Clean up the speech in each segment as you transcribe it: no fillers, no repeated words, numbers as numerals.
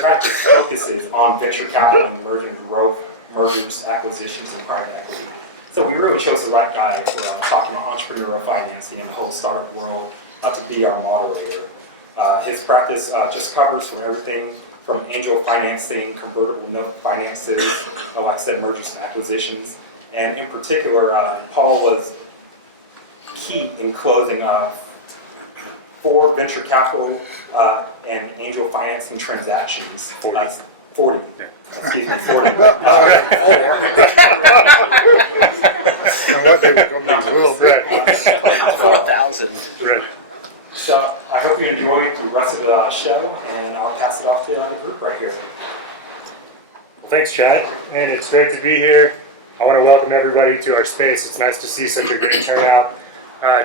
practice focuses on venture capital and emerging growth, mergers, acquisitions, and private equity. So we really chose the right guy for talking about entrepreneurial financing and the whole startup world to be our moderator. His practice just covers from everything from angel financing, convertible note finances, like I said, mergers and acquisitions. And in particular, Paul was key in closing 4 venture capital and angel financing transactions. 40. Yeah. Excuse me, 40. And what they were going to be will, right? 4,000. Right. So I hope you enjoy the rest of the show, and I'll pass it off to the group right here. Well, thanks, Chad, and it's great to be here. I want to welcome everybody to our space. It's nice to see such a great turnout.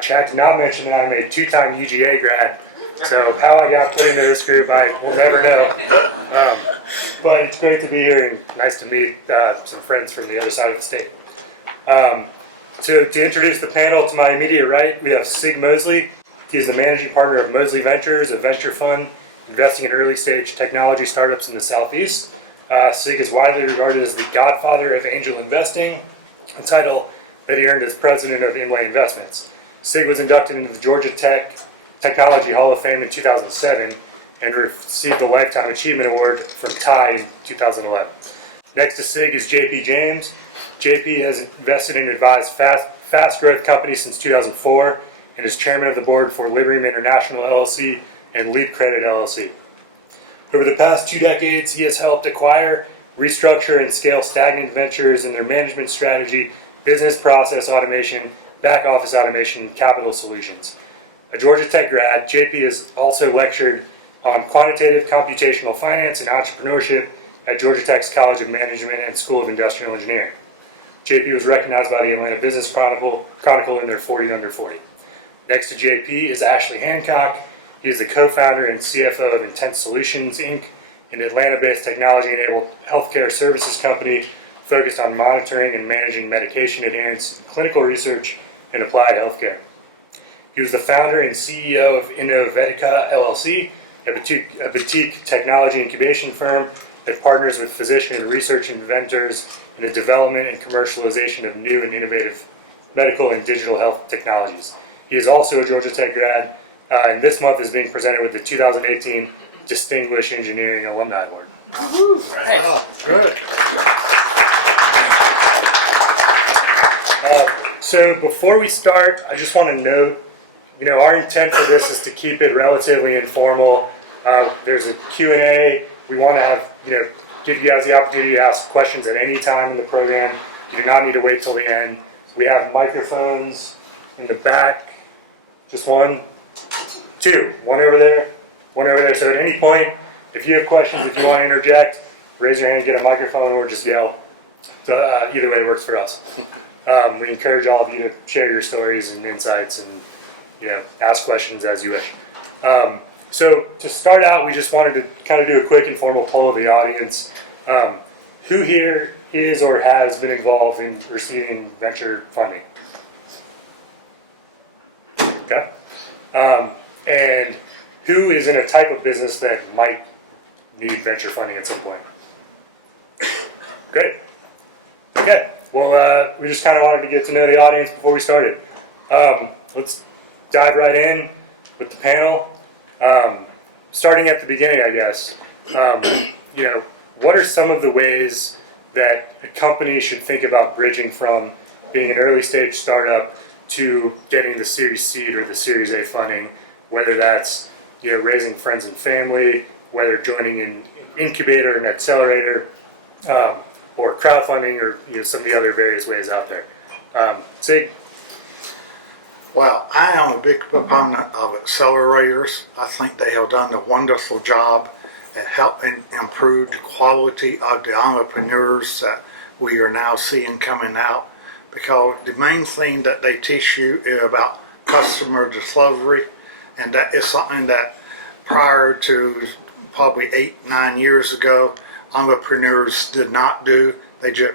Chad did not mention that I'm a 2-time UGA grad, so how I got put into this group, I will never know. But it's great to be here and nice to meet some friends from the other side of the state. To introduce the panel, to my immediate right, we have Sig Mosley. He is the managing partner of Mosley Ventures, a venture fund investing in early-stage technology startups in the Southeast. Sig is widely regarded as the godfather of angel investing, a title that he earned as president of Inway Investments. Sig was inducted into the Georgia Tech Technology Hall of Fame in 2007 and received the Lifetime Achievement Award from TIE in 2011. Next to Sig is JP James. JP has invested and advised fast growth companies since 2004 and is chairman of the board for Librium International LLC and Leap Credit LLC. Over the past 2 decades, he has helped acquire, restructure, and scale stagnant ventures in their management strategy, business process automation, back office automation, and capital solutions. A Georgia Tech grad, JP has also lectured on quantitative computational finance and entrepreneurship at Georgia Tech's College of Management and School of Industrial Engineering. JP was recognized by the Atlanta Business Chronicle in their 40 Under 40. Next to JP is Ashley Hancock. He is the co-founder and CFO of Intense Solutions, Inc., an Atlanta-based technology-enabled healthcare services company focused on monitoring and managing medication adherence, clinical research, and applied healthcare. He was the founder and CEO of Innovetica LLC, a boutique technology incubation firm that partners with physician and research inventors in the development and commercialization of new and innovative medical and digital health technologies. He is also a Georgia Tech grad, and this month is being presented with the 2018 Distinguished Engineering Alumni Award. Oh, good. So before we start, I just want to note, our intent for this is to keep it relatively informal. There's a Q&A. We want to have, give you guys the opportunity to ask questions at any time in the program. You do not need to wait till the end. We have microphones in the back. Just 1, 2, one over there. So at any point, if you have questions, if you want to interject, raise your hand, get a microphone, or just yell. So either way works for us. We encourage all of you to share your stories and insights and ask questions as you wish. So to start out, we just wanted to kind of do a quick informal poll of the audience. Who here is or has been involved in receiving venture funding? Okay. And who is in a type of business that might need venture funding at some point? Great. Okay. Well, we just kind of wanted to get to know the audience before we started. Let's dive right in with the panel. Starting at the beginning, I guess. What are some of the ways that a company should think about bridging from being an early stage startup to getting the Series C or the Series A funding, whether that's raising friends and family, whether joining an incubator, an accelerator, or crowdfunding, or some of the other various ways out there. Sig? Well, I am a big proponent of accelerators. I think they have done a wonderful job at helping improve the quality of the entrepreneurs that we are now seeing coming out. Because the main thing that they teach you is about customer discovery, and that is something that prior to probably 8-9 years ago, entrepreneurs did not do. They just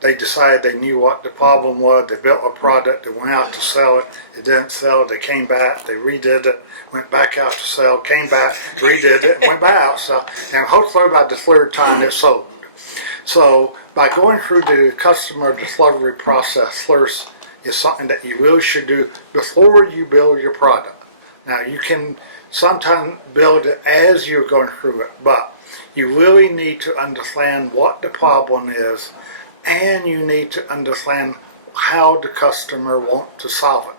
they decided they knew what the problem was. They built a product, they went out to sell it, it didn't sell, they came back, they redid it, went back out to sell, came back, redid it, went back out to sell, and hopefully by the third time it sold. So by going through the customer discovery process first is something that you really should do before you build your product. Now you can sometimes build it as you're going through it, but you really need to understand what the problem is, and you need to understand how the customer wants to solve it.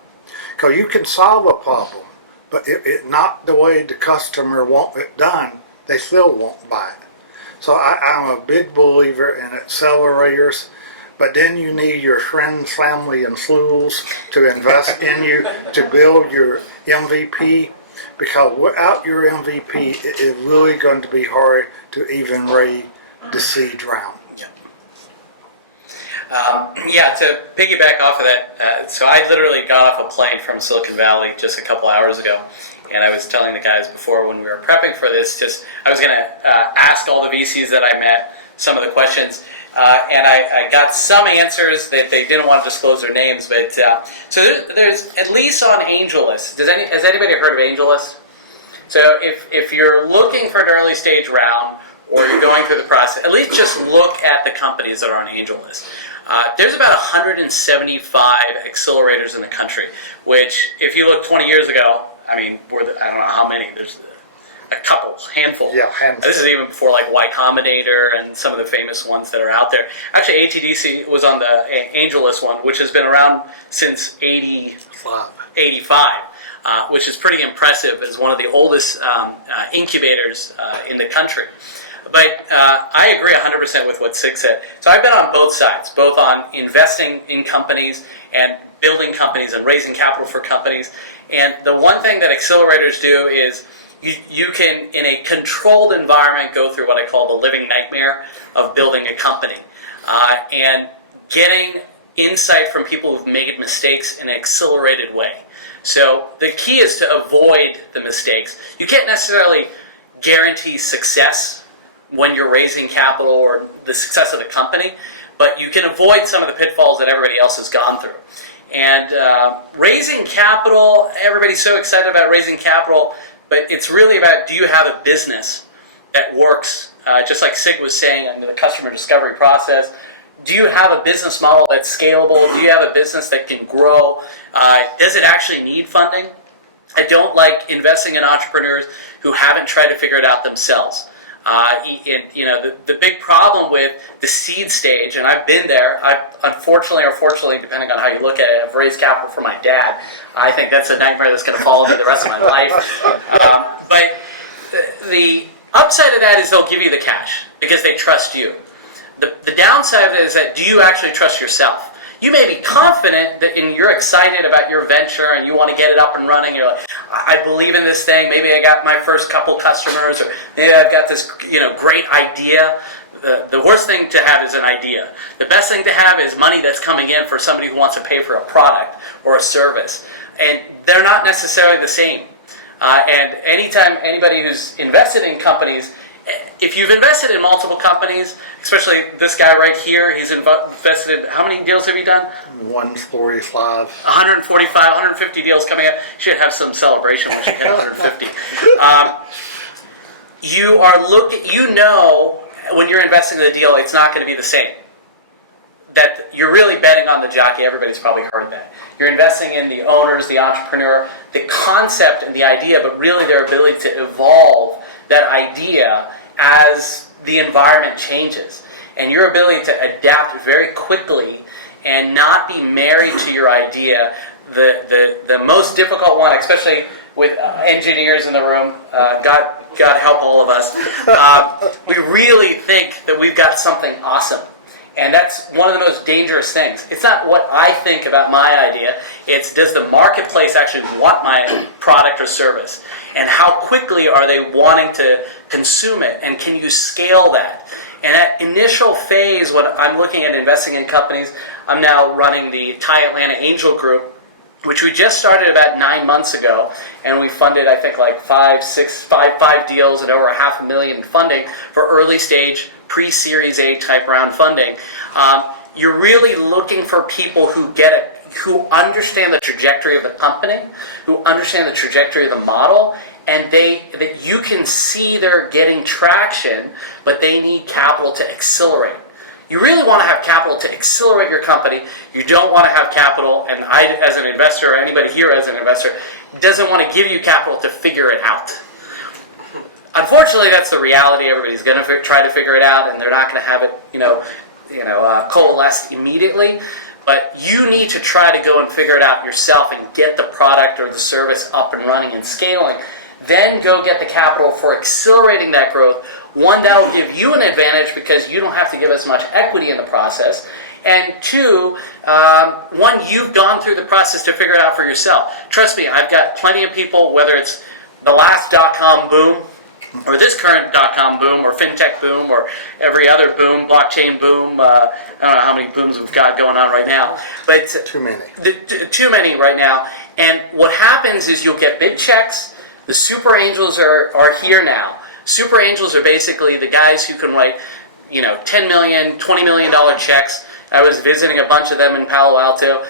Because you can solve a problem, but if it's not the way the customer wants it done, they still won't buy it. So I'm a big believer in accelerators, but then you need your friends, family, and fools to invest in you to build your MVP, because without your MVP, it is really going to be hard to even raise the seed round. Yeah, to piggyback off of that, so I literally got off a plane from Silicon Valley just a couple hours ago, and I was telling the guys before when we were prepping for this, I was going to ask all the VCs that I met some of the questions, and I got some answers that they didn't want to disclose their names, but so there's at least on AngelList. Has anybody heard of AngelList? So if you're looking for an early stage round, or you're going through the process, at least just look at the companies that are on AngelList. There's about 175 accelerators in the country, which if you look 20 years ago, I mean, I don't know how many, there's a couple, handful. Yeah, handful. This is even before like Y Combinator and some of the famous ones that are out there. Actually, ATDC was on the AngelList one, which has been around since 85. Which is pretty impressive as one of the oldest incubators in the country. But I agree 100% with what Sig said. So I've been on both sides, both on investing in companies and building companies and raising capital for companies. And the one thing that accelerators do is you can, in a controlled environment, go through what I call the living nightmare of building a company. And getting insight from people who've made mistakes in an accelerated way. So the key is to avoid the mistakes. You can't necessarily guarantee success when you're raising capital or the success of the company, but you can avoid some of the pitfalls that everybody else has gone through. And raising capital, everybody's so excited about raising capital, but it's really about, do you have a business that works, just like Sig was saying in the customer discovery process. Do you have a business model that's scalable? Do you have a business that can grow? Does it actually need funding? I don't like investing in entrepreneurs who haven't tried to figure it out themselves. The big problem with the seed stage, and I've been there, unfortunately or fortunately, depending on how you look at it, I've raised capital for my dad. I think that's a nightmare that's going to follow me the rest of my life. But the upside of that is they'll give you the cash because they trust you. The downside of it is that, do you actually trust yourself? You may be confident that you're excited about your venture and you want to get it up and running. You're like, I believe in this thing. Maybe I got my first couple customers, or maybe I've got this great idea. The worst thing to have is an idea. The best thing to have is money that's coming in for somebody who wants to pay for a product or a service. And they're not necessarily the same. And anytime anybody who's invested in companies, if you've invested in multiple companies, especially this guy right here, he's invested in, how many deals have you done? 145. 145, 150 deals coming up. You should have some celebration once you hit 150. When you're investing in the deal, it's not going to be the same. That you're really betting on the jockey. Everybody's probably heard that. You're investing in the owners, the entrepreneur, the concept and the idea, but really their ability to evolve that idea as the environment changes. And your ability to adapt very quickly and not be married to your idea. The most difficult one, especially with engineers in the room, God help all of us, we really think that we've got something awesome. And that's one of the most dangerous things. It's not what I think about my idea. It's, does the marketplace actually want my product or service? And how quickly are they wanting to consume it? And can you scale that? And that initial phase, when I'm looking at investing in companies, I'm now running the Thai Atlanta Angel Group, which we just started about 9 months ago. And we funded, I think, like five deals and over $500,000 in funding for early stage, pre-Series A type round funding. you're really looking for people who get it, who understand the trajectory of the company, who understand the trajectory of the model, and that you can see they're getting traction, but they need capital to accelerate. You really want to have capital to accelerate your company. You don't want to have capital, and I, as an investor, or anybody here as an investor, doesn't want to give you capital to figure it out. Unfortunately, that's the reality. Everybody's going to try to figure it out, and they're not going to have it, coalesced immediately. But you need to try to go and figure it out yourself and get the product or the service up and running and scaling. Then go get the capital for accelerating that growth. One, that will give you an advantage because you don't have to give as much equity in the process. And two, one, you've gone through the process to figure it out for yourself. Trust me, I've got plenty of people, whether it's the last .com boom, or this current .com boom, or fintech boom, or every other boom, blockchain boom. I don't know how many booms we've got going on right now, but Too many. Too many right now. And what happens is you'll get big checks. The super angels are here now. Super angels are basically the guys who can write, $10 million, $20 million checks. I was visiting a bunch of them in Palo Alto.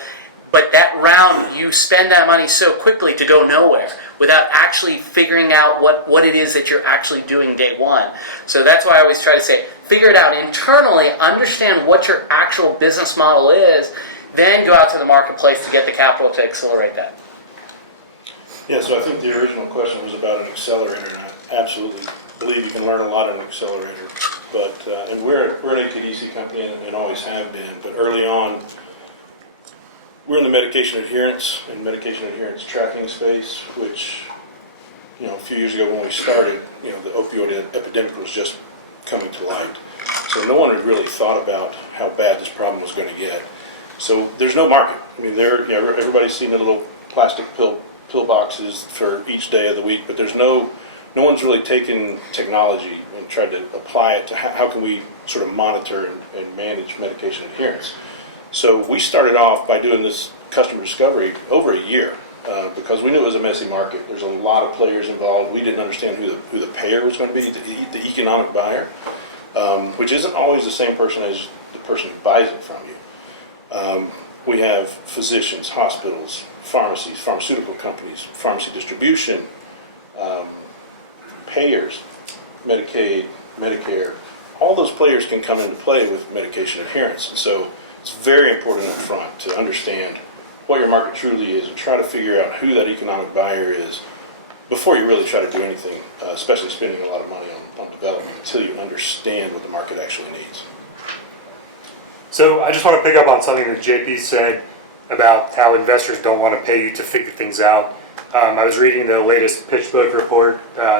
But that round, you spend that money so quickly to go nowhere without actually figuring out what it is that you're actually doing day one. So that's why I always try to say, figure it out internally, understand what your actual business model is, then go out to the marketplace to get the capital to accelerate that. Yeah, so I think the original question was about an accelerator, and I absolutely believe you can learn a lot in an accelerator. But and we're an ATDC company and always have been, but early on, we're in the medication adherence and medication adherence tracking space, which, a few years ago when we started, the opioid epidemic was just coming to light. So no one had really thought about how bad this problem was going to get. So there's no market. I mean, everybody's seen the little plastic pill boxes for each day of the week, but there's no one's really taken technology and tried to apply it to how can we sort of monitor and manage medication adherence. So we started off by doing this customer discovery over a year because we knew it was a messy market. There's a lot of players involved. We didn't understand who the payer was going to be, the economic buyer, which isn't always the same person as the person who buys it from you. We have physicians, hospitals, pharmacies, pharmaceutical companies, pharmacy distribution, payers, Medicaid, Medicare. All those players can come into play with medication adherence. And so it's very important up front to understand what your market truly is and try to figure out who that economic buyer is before you really try to do anything, especially spending a lot of money on development, until you understand what the market actually needs. So I just want to pick up on something that JP said about how investors don't want to pay you to figure things out. I was reading the latest PitchBook report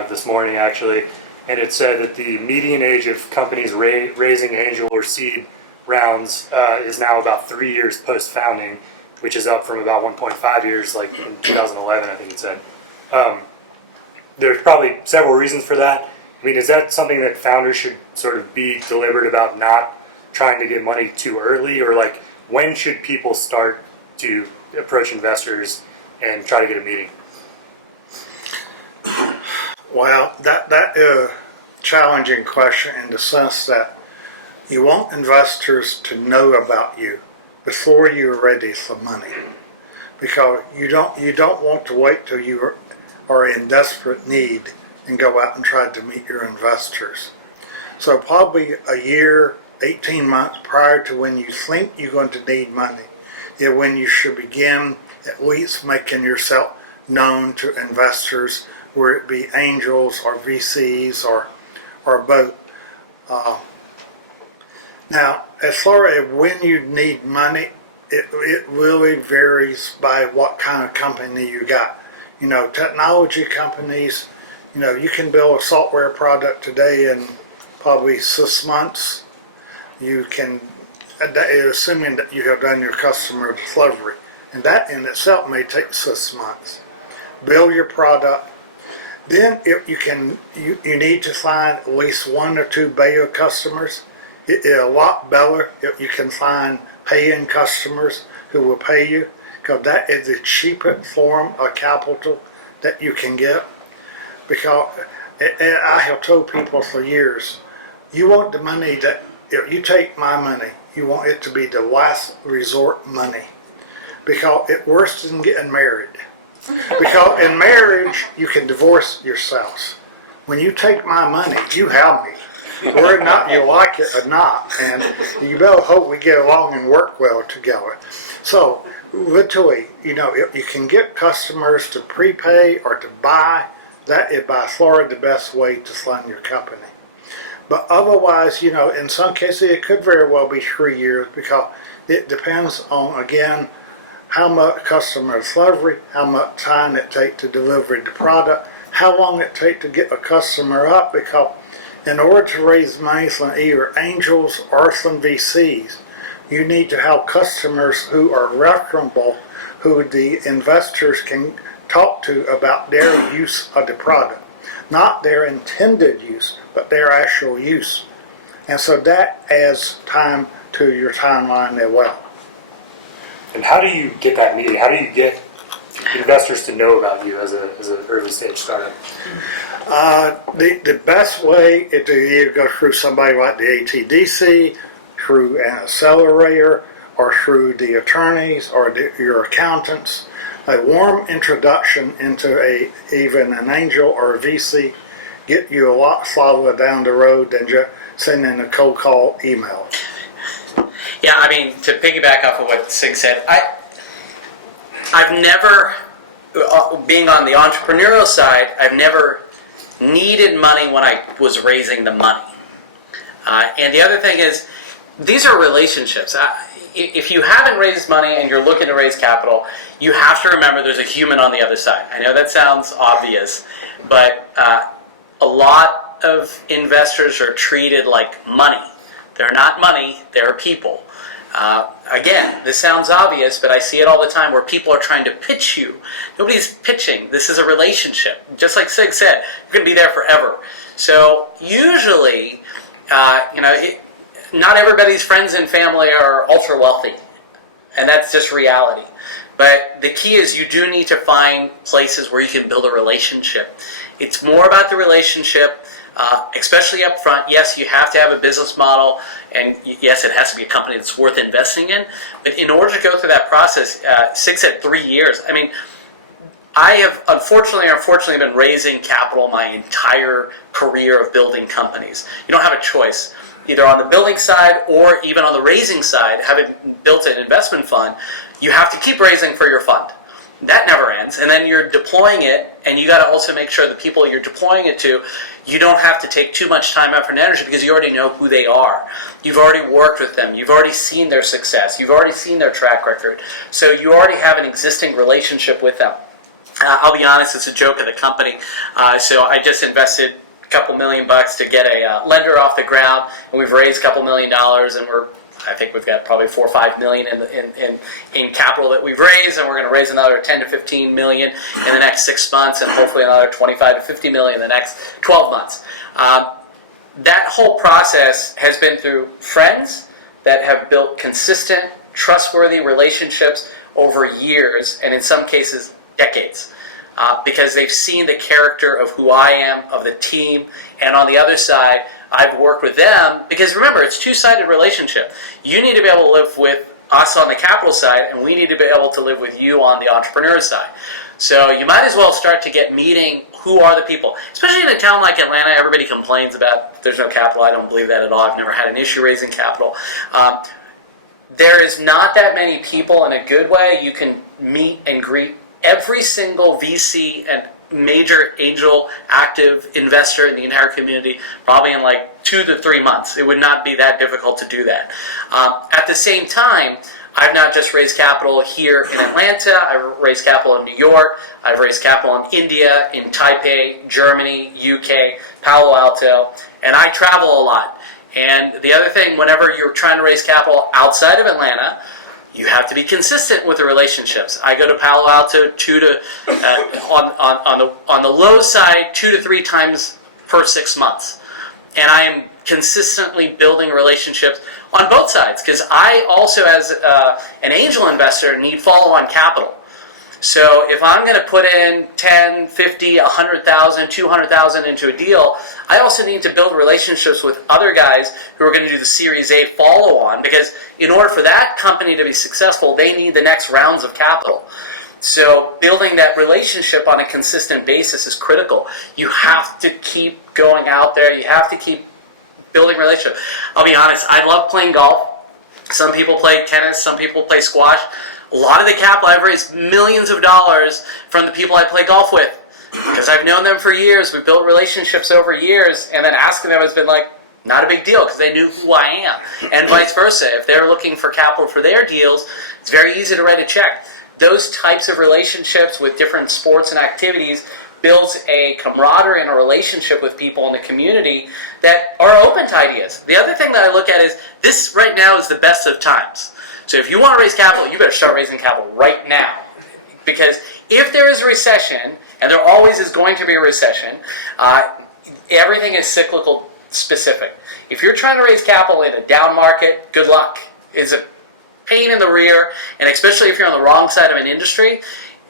this morning, actually, and it said that the median age of companies raising angel or seed rounds is now about 3 years post-founding, which is up from about 1.5 years, like in 2011, I think it said. There's probably several reasons for that. I mean, is that something that founders should sort of be deliberate about, not trying to get money too early? Or like, when should people start to approach investors and try to get a meeting? Well, that is a challenging question in the sense that you want investors to know about you before you're ready for money, because you don't want to wait till you are in desperate need and go out and try to meet your investors. So probably a year, 18 months prior to when you think you're going to need money is when you should begin at least making yourself known to investors, whether it be angels or VCs or both. Now, as far as when you need money, it really varies by what kind of company you got. Technology companies, you can build a software product today in probably 6 months. You can, assuming that you have done your customer delivery, and that in itself may take 6 months. Build your product. Then you need to find at least 1 or 2 beta customers. It is a lot better if you can find paying customers who will pay you, because that is the cheapest form of capital that you can get. Because I have told people for years, you want the money that if you take my money, you want it to be the last resort money, because it's worse than getting married. Because in marriage, you can divorce yourselves. When you take my money, you have me. Whether or not you like it or not, and you better hope we get along and work well together. So, literally, you know, if you can get customers to prepay or to buy, that is by far the best way to fund your company. But otherwise, you know, in some cases, it could very well be 3 years, because it depends on, again, how much customer delivery, how much time it takes to deliver the product, how long it takes to get a customer up, because in order to raise money from either angels or from VCs, you need to have customers who are referable, who the investors can talk to about their use of the product. Not their intended use, but their actual use. And so that adds time to your timeline as well. And how do you get that meeting? How do you get investors to know about you as an early stage startup? The best way is to either go through somebody like the ATDC, through an accelerator, or through the attorneys or your accountants. A warm introduction into even an angel or a VC get you a lot farther down the road than just sending a cold call email. Yeah, I mean, to piggyback off of what Sig said, I've never, being on the entrepreneurial side, I've never needed money when I was raising the money. And the other thing is, these are relationships. If you haven't raised money and you're looking to raise capital, you have to remember there's a human on the other side. I know that sounds obvious, but a lot of investors are treated like money. They're not money, they're people. Again, this sounds obvious, but I see it all the time where people are trying to pitch you. Nobody's pitching. This is a relationship. Just like Sig said, you're going to be there forever. So usually, not everybody's friends and family are ultra wealthy, and that's just reality. But the key is you do need to find places where you can build a relationship. It's more about the relationship, especially up front. Yes, you have to have a business model, and yes, it has to be a company that's worth investing in. But in order to go through that process, Sig said 3 years. I mean, I have unfortunately or fortunately been raising capital my entire career of building companies. You don't have a choice. Either on the building side or even on the raising side, having built an investment fund, you have to keep raising for your fund. That never ends. And then you're deploying it, and you got to also make sure the people you're deploying it to, you don't have to take too much time, effort, and energy, because you already know who they are. You've already worked with them. You've already seen their success. You've already seen their track record. So you already have an existing relationship with them. I'll be honest, it's a joke of the company. So I just invested couple $1 million to get a lender off the ground, and we've raised a couple $1 million, and I think we've got probably 4 or 5 million in capital that we've raised, and we're going to raise another 10 to 15 million in the next 6 months, and hopefully another 25 to 50 million in the next 12 months. That whole process has been through friends that have built consistent, trustworthy relationships over years, and in some cases, decades. Because they've seen the character of who I am, of the team, and on the other side, I've worked with them, because remember, it's a two-sided relationship. You need to be able to live with us on the capital side, and we need to be able to live with you on the entrepreneur side. So you might as well start to get meeting who are the people. Especially in a town like Atlanta, everybody complains about there's no capital. I don't believe that at all. I've never had an issue raising capital. There is not that many people in a good way you can meet and greet. Every single VC and major angel active investor in the entire community, probably in like 2 to 3 months. It would not be that difficult to do that. At the same time, I've not just raised capital here in Atlanta. I've raised capital in New York. I've raised capital in India, in Taipei, Germany, UK, Palo Alto, and I travel a lot. And the other thing, whenever you're trying to raise capital outside of Atlanta, you have to be consistent with the relationships. I go to Palo Alto on the low side 2 to 3 times per 6 months, and I am consistently building relationships on both sides, because I also, as an angel investor, need follow-on capital. So if I'm going to put in 10, 50, 100,000, 200,000 into a deal, I also need to build relationships with other guys who are going to do the Series A follow-on, because in order for that company to be successful, they need the next rounds of capital. So building that relationship on a consistent basis is critical. You have to keep going out there. You have to keep building relationships. I'll be honest, I love playing golf. Some people play tennis, some people play squash. A lot of the capital I've raised millions of dollars from the people I play golf with, because I've known them for years. We've built relationships over years, and then asking them has been like, not a big deal, because they knew who I am. And vice versa. If they're looking for capital for their deals, it's very easy to write a check. Those types of relationships with different sports and activities builds a camaraderie and a relationship with people in the community that are open to ideas. The other thing that I look at is this right now is the best of times. So if you want to raise capital, you better start raising capital right now. Because if there is a recession, and there always is going to be a recession, everything is cyclical specific. If you're trying to raise capital in a down market, good luck. It's a pain in the rear, and especially if you're on the wrong side of an industry,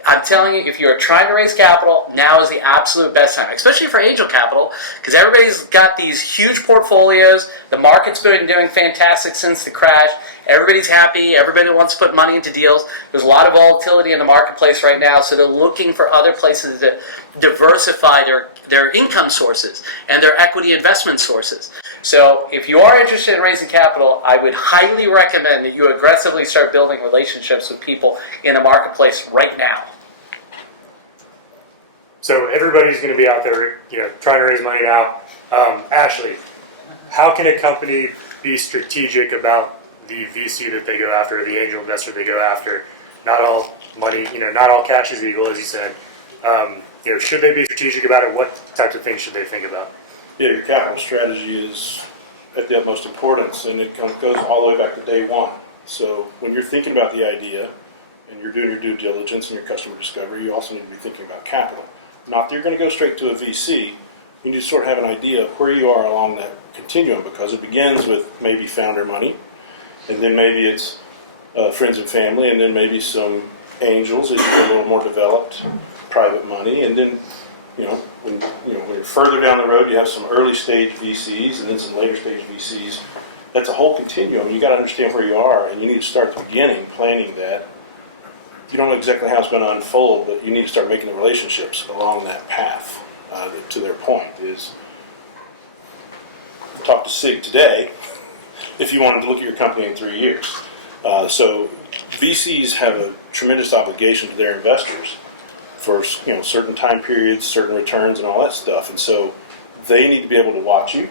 I'm telling you, if you're trying to raise capital, now is the absolute best time, especially for angel capital, because everybody's got these huge portfolios. The market's been doing fantastic since the crash. Everybody's happy. Everybody wants to put money into deals. There's a lot of volatility in the marketplace right now, so they're looking for other places to diversify their income sources and their equity investment sources. So if you are interested in raising capital, I would highly recommend that you aggressively start building relationships with people in the marketplace right now. So everybody's going to be out there, trying to raise money now. Ashley, how can a company be strategic about the VC that they go after, the angel investor they go after? Not all money, not all cash is equal, as you said. Should they be strategic about it? What types of things should they think about? Yeah, your capital strategy is at the utmost importance, and it goes all the way back to day one. So when you're thinking about the idea and you're doing your due diligence and your customer discovery, you also need to be thinking about capital. Not that you're going to go straight to a VC. You need to sort of have an idea of where you are along that continuum, because it begins with maybe founder money, and then maybe it's friends and family, and then maybe some angels as you get a little more developed, private money, and then when you're further down the road, you have some early stage VCs and then some later stage VCs. That's a whole continuum. You got to understand where you are, and you need to start at the beginning planning that. You don't know exactly how it's going to unfold, but you need to start making the relationships along that path. To their point is, talk to Sig today if you wanted to look at your company in 3 years. So VCs have a tremendous obligation to their investors for certain time periods, certain returns, and all that stuff. And so they need to be able to watch you,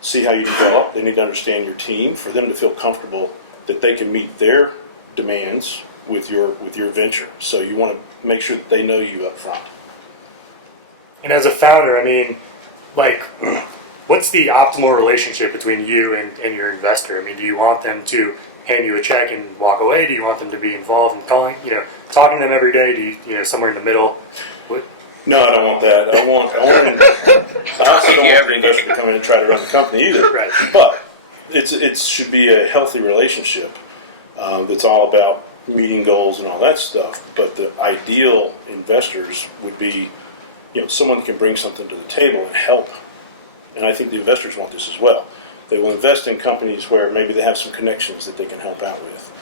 see how you develop. They need to understand your team for them to feel comfortable that they can meet their demands with your venture. So you want to make sure that they know you up front. And as a founder, what's the optimal relationship between you and your investor? Do you want them to hand you a check and walk away? Do you want them to be involved in talking to them every day? Do you, somewhere in the middle? No, I don't want that. I also don't want the investor to come in and try to run the company either. Right. But it should be a healthy relationship that's all about meeting goals and all that stuff. But the ideal investors would be someone that can bring something to the table and help. And I think the investors want this as well. They will invest in companies where maybe they have some connections that they can help out with.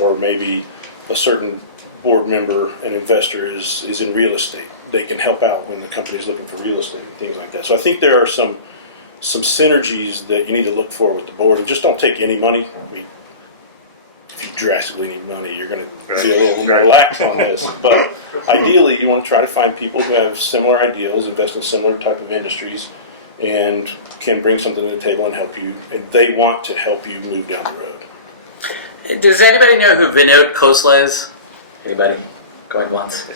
Or maybe a certain board member and investor is in real estate. They can help out when the company is looking for real estate and things like that. So I think there are some synergies that you need to look for with the board. And just don't take any money. If you drastically need money, you're going to be a little more lax on this. But ideally, you want to try to find people who have similar ideals, invest in similar type of industries, and can bring something to the table and help you. And they want to help you move down the road. Does anybody know who Vinod Khosla is? Anybody? Going once.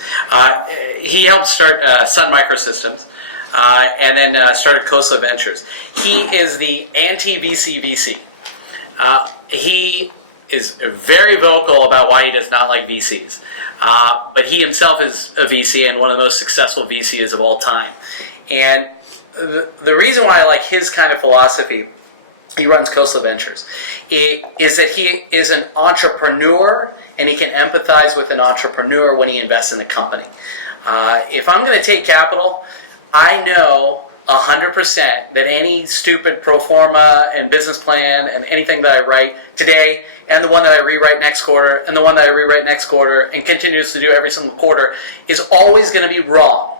He helped start Sun Microsystems and then started Khosla Ventures. He is the anti-VC VC. He is very vocal about why he does not like VCs. But he himself is a VC and one of the most successful VCs of all time. And the reason why I like his kind of philosophy, he runs Khosla Ventures, is that he is an entrepreneur and he can empathize with an entrepreneur when he invests in a company. If I'm going to take capital, I know 100% that any stupid pro forma and business plan and anything that I write today and the one that I rewrite next quarter and the one that I rewrite next quarter and continues to do every single quarter is always going to be wrong.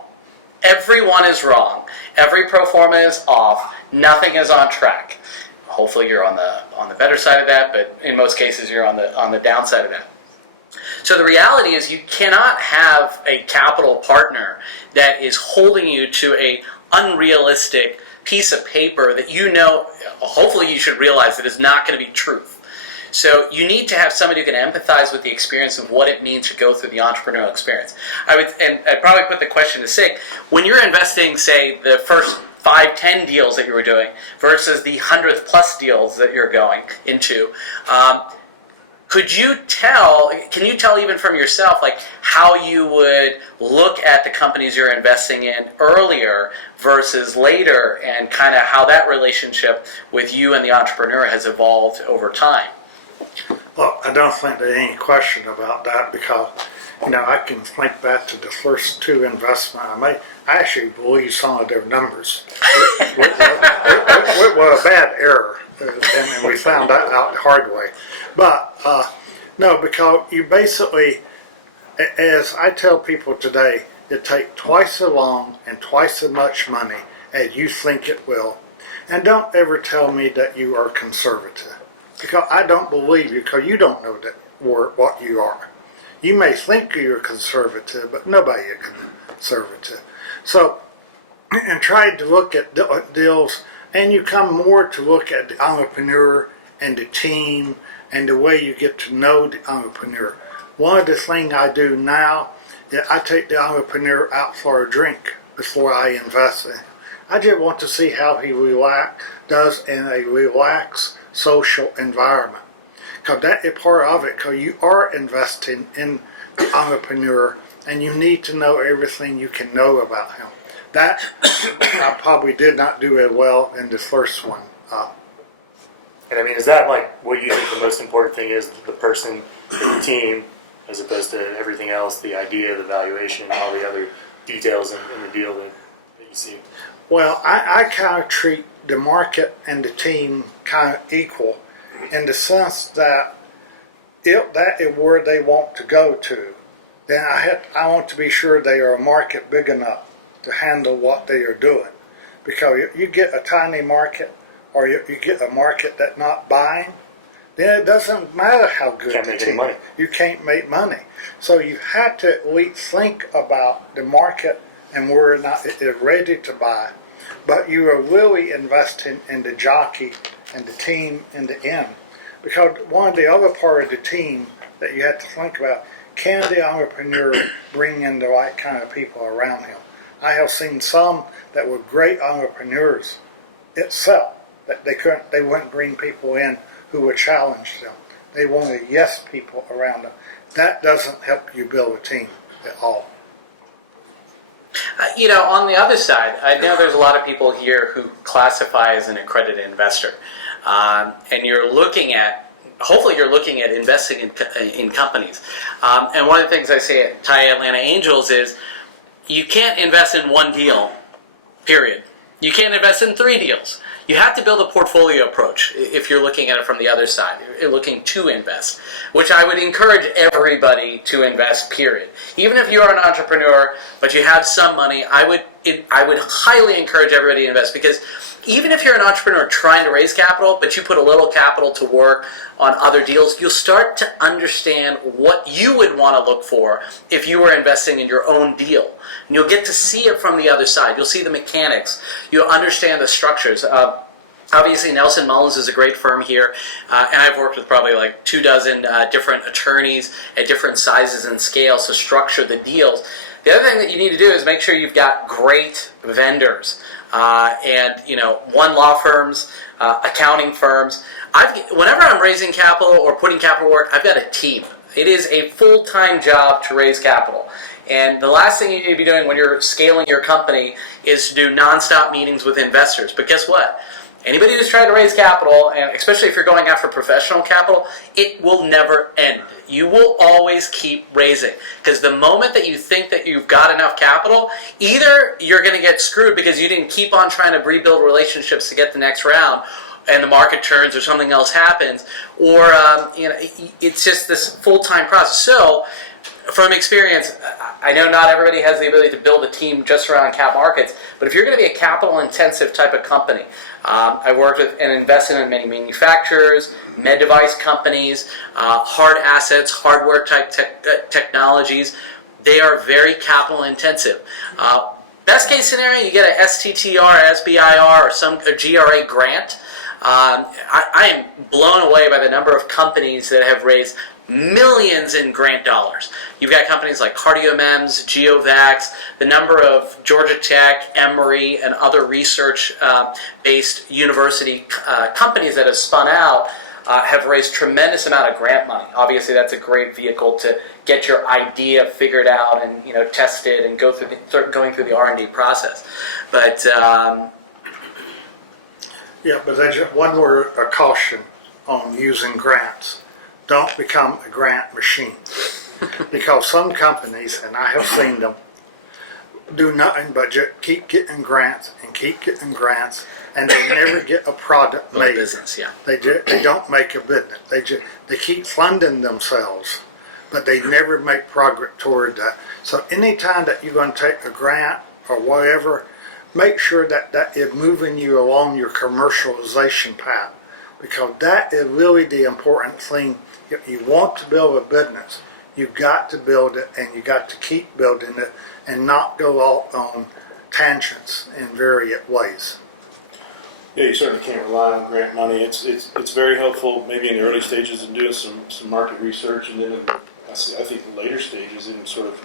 Everyone is wrong. Every pro forma is off. Nothing is on track. Hopefully you're on the better side of that, but in most cases you're on the downside of that. So the reality is you cannot have a capital partner that is holding you to a unrealistic piece of paper that you know, hopefully you should realize that is not going to be truth. So you need to have somebody who can empathize with the experience of what it means to go through the entrepreneurial experience. I'd probably put the question to Sig, when you're investing, say, the first 5-10 deals that you were doing versus the 100th plus deals that you're going into, can you tell even from yourself, like how you would look at the companies you're investing in earlier versus later, and kind of how that relationship with you and the entrepreneur has evolved over time? Well, I don't think there's any question about that, because, I can think back to the first 2 investments I made. I actually believe some of their numbers. It was a bad error, and we found that out the hard way. But, no, because you basically, as I tell people today, it takes twice as long and twice as much money as you think it will. And don't ever tell me that you are conservative, because I don't believe you, because you don't know what you are. You may think you're conservative, but nobody is conservative. So, and try to look at deals, and you come more to look at the entrepreneur and the team and the way you get to know the entrepreneur. One of the things I do now is I take the entrepreneur out for a drink before I invest in him. I just want to see how he does in a relaxed social environment. Because that is part of it, because you are investing in the entrepreneur and you need to know everything you can know about him. That I probably did not do as well in the first one. And I mean, is that like what you think the most important thing is, the person, the team, as opposed to everything else, the idea, the valuation, all the other details in the deal that you see? Well, I kind of treat the market and the team kind of equal, in the sense that if that is where they want to go to, then I want to be sure they are a market big enough to handle what they are doing. Because you get a tiny market, or you get a market that's not buying, then it doesn't matter how good Can't the make team any money. You can't make money. So you have to at least think about the market and where or not it is ready to buy. But you are really investing in the jockey and the team in the end. Because one of the other part of the team that you have to think about, can the entrepreneur bring in the right kind of people around him? I have seen some that were great entrepreneurs itself, that they wouldn't bring people in who would challenge them. They wanted yes people around them. That doesn't help you build a team at all. On the other side, I know there's a lot of people here who classify as an accredited investor, and hopefully you're looking at investing in companies. And one of the things I say at Thai Atlanta Angels is, you can't invest in one deal, period. You can't invest in 3 deals. You have to build a portfolio approach if you're looking at it from the other side. You're looking to invest, which I would encourage everybody to invest, period. Even if you are an entrepreneur, but you have some money, I would highly encourage everybody to invest, because even if you're an entrepreneur trying to raise capital, but you put a little capital to work on other deals, you'll start to understand what you would want to look for if you were investing in your own deal. And you'll get to see it from the other side. You'll see the mechanics. You'll understand the structures. Obviously, Nelson Mullins is a great firm here, and I've worked with probably like 24 different attorneys at different sizes and scales to structure the deals. The other thing that you need to do is make sure you've got great vendors, and one law firms, accounting firms. Whenever I'm raising capital or putting capital to work, I've got a team. It is a full-time job to raise capital. And the last thing you need to be doing when you're scaling your company is to do nonstop meetings with investors. But guess what? Anybody who's trying to raise capital, and especially if you're going after professional capital, it will never end. You will always keep raising, because the moment that you think that you've got enough capital, either you're going to get screwed because you didn't keep on trying to rebuild relationships to get the next round, and the market turns or something else happens, or it's just this full-time process. So, from experience, I know not everybody has the ability to build a team just around cap markets, but if you're going to be a capital-intensive type of company, I worked with and invested in many manufacturers, med device companies, hard assets, hardware type technologies. They are very capital-intensive. Best case scenario, you get a STTR, SBIR, or a GRA grant. I am blown away by the number of companies that have raised millions in grant dollars. You've got companies like CardioMEMS, GeoVax, the number of Georgia Tech, Emory, and other research-based university companies that have spun out have raised tremendous amount of grant money. Obviously, that's a great vehicle to get your idea figured out and tested and start going through the R&D process. But Yeah, but there's just one word of caution on using grants. Don't become a grant machine. Because some companies, and I have seen them, do nothing but just keep getting grants and keep getting grants, and they never get a product made. business, yeah. They don't make a business. They keep funding themselves, but they never make progress toward that. So anytime that you're going to take a grant or whatever, make sure that that is moving you along your commercialization path, because that is really the important thing. If you want to build a business, you've got to build it, and you got to keep building it and not go off on tangents in various ways. Yeah, you certainly can't rely on grant money. It's very helpful maybe in the early stages in doing some market research, and then I think the later stages in sort of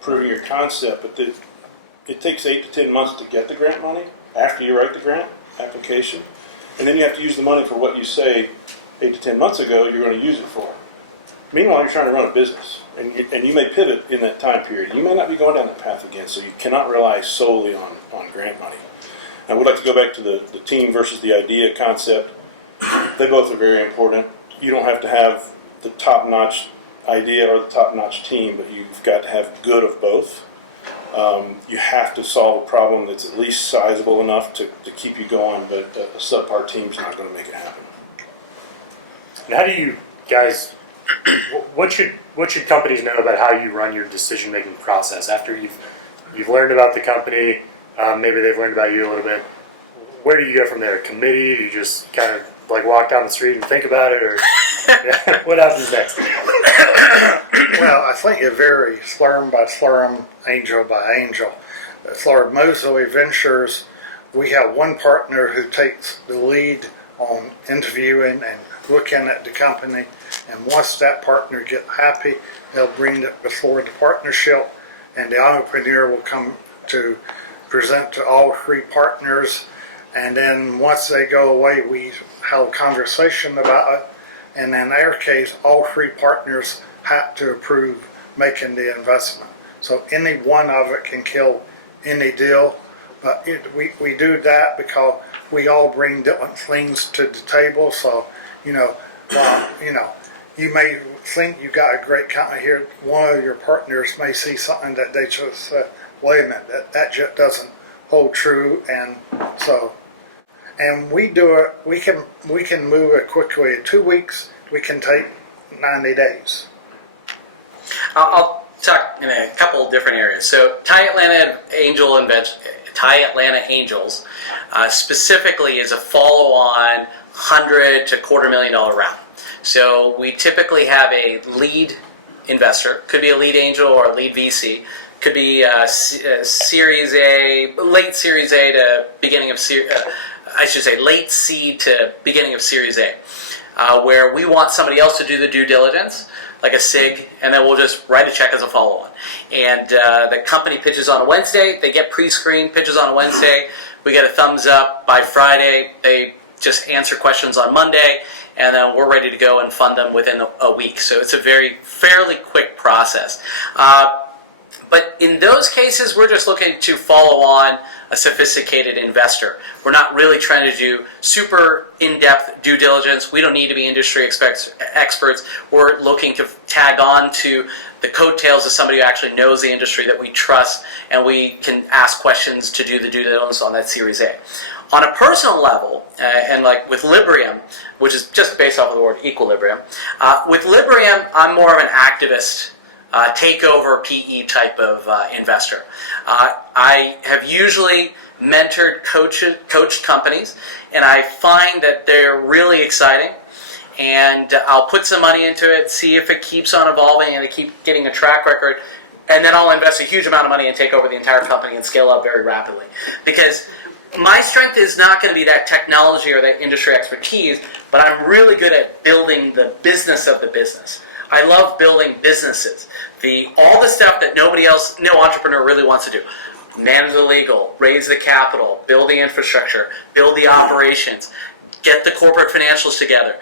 proving your concept. But it takes 8 to 10 months to get the grant money after you write the grant application, and then you have to use the money for what you say 8 to 10 months ago you're going to use it for. Meanwhile, you're trying to run a business, and you may pivot in that time period. You may not be going down that path again, so you cannot rely solely on grant money. I would like to go back to the team versus the idea concept. They both are very important. You don't have to have the top-notch idea or the top-notch team, but you've got to have good of both. You have to solve a problem that's at least sizable enough to keep you going, but a subpar team's not going to make it happen. And how do you guys? What should companies know about how you run your decision-making process after you've learned about the company? Maybe they've learned about you a little bit. Where do you go from there? A committee? Do you just kind of like walk down the street and think about it, or what happens next? Well, I think it varies firm by firm, angel by angel. For Mosley Ventures, we have one partner who takes the lead on interviewing and looking at the company, and once that partner gets happy, they'll bring it before the partnership, and the entrepreneur will come to present to all three partners, and then once they go away, we have a conversation about it, and in our case, all three partners have to approve making the investment. So any one of it can kill any deal, but we do that because we all bring different things to the table. So, you may think you got a great company here. One of your partners may see something that they just say, wait a minute, that just doesn't hold true. And so, and we do it, we can move it quickly. In 2 weeks, we can take 90 days. I'll talk in a couple of different areas. So Thai Atlanta Angels specifically is a follow-on $100,000 to $250,000 round. So we typically have a lead investor, could be a lead angel or a lead VC, could be a Series A, late Series A to beginning of late seed to beginning of Series A, where we want somebody else to do the due diligence, like a Sig, and then we'll just write a check as a follow-on. And the company pitches on a Wednesday, they get pre-screened, pitches on a Wednesday, we get a thumbs up by Friday, they just answer questions on Monday, and then we're ready to go and fund them within a week. So it's a fairly quick process. But in those cases, we're just looking to follow on a sophisticated investor. We're not really trying to do super in-depth due diligence. We don't need to be industry experts. We're looking to tag on to the coattails of somebody who actually knows the industry that we trust, and we can ask questions to do the due diligence on that Series A. On a personal level, and like with Librium, which is just based off of the word equilibrium, with Librium, I'm more of an activist, takeover PE type of investor. I have usually mentored, coached companies, and I find that they're really exciting. And I'll put some money into it, see if it keeps on evolving and they keep getting a track record, and then I'll invest a huge amount of money and take over the entire company and scale up very rapidly. Because my strength is not going to be that technology or that industry expertise, but I'm really good at building the business of the business. I love building businesses. All the stuff that no entrepreneur really wants to do. Manage the legal, raise the capital, build the infrastructure, build the operations, get the corporate financials together,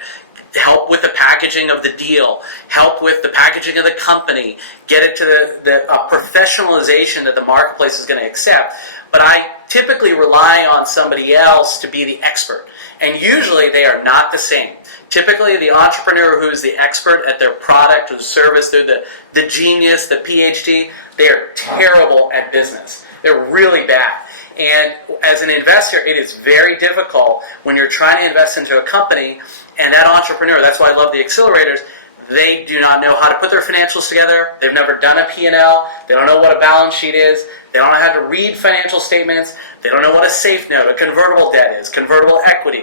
help with the packaging of the deal, help with the packaging of the company, get it to the professionalization that the marketplace is going to accept. But I typically rely on somebody else to be the expert. And usually they are not the same. Typically the entrepreneur who is the expert at their product or service, they're the genius, the PhD, they are terrible at business. They're really bad. And as an investor, it is very difficult when you're trying to invest into a company, and that entrepreneur, that's why I love the accelerators, they do not know how to put their financials together. They've never done a P&L. They don't know what a balance sheet is. They don't know how to read financial statements. They don't know what a safe note, a convertible debt is, convertible equity.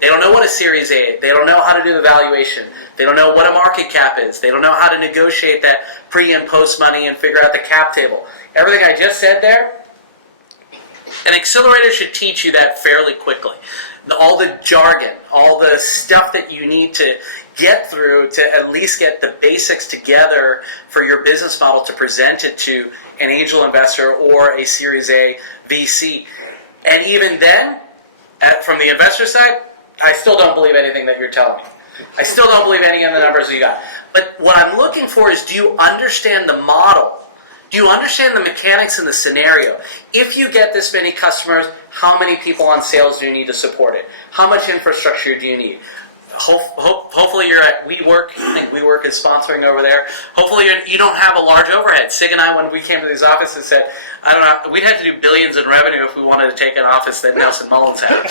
They don't know what a Series A is. They don't know how to do the valuation. They don't know what a market cap is. They don't know how to negotiate that pre and post money and figure out the cap table. Everything I just said there, an accelerator should teach you that fairly quickly. All the jargon, all the stuff that you need to get through to at least get the basics together for your business model to present it to an angel investor or a Series A VC. And even then, from the investor side, I still don't believe anything that you're telling me. I still don't believe any of the numbers you got. But what I'm looking for is, do you understand the model? Do you understand the mechanics in the scenario? If you get this many customers, how many people on sales do you need to support it? How much infrastructure do you need? Hopefully you're at WeWork. I think WeWork is sponsoring over there. Hopefully you don't have a large overhead. Sig and I, when we came to these offices, said, I don't know, we'd have to do billions in revenue if we wanted to take an office that Nelson Mullins had.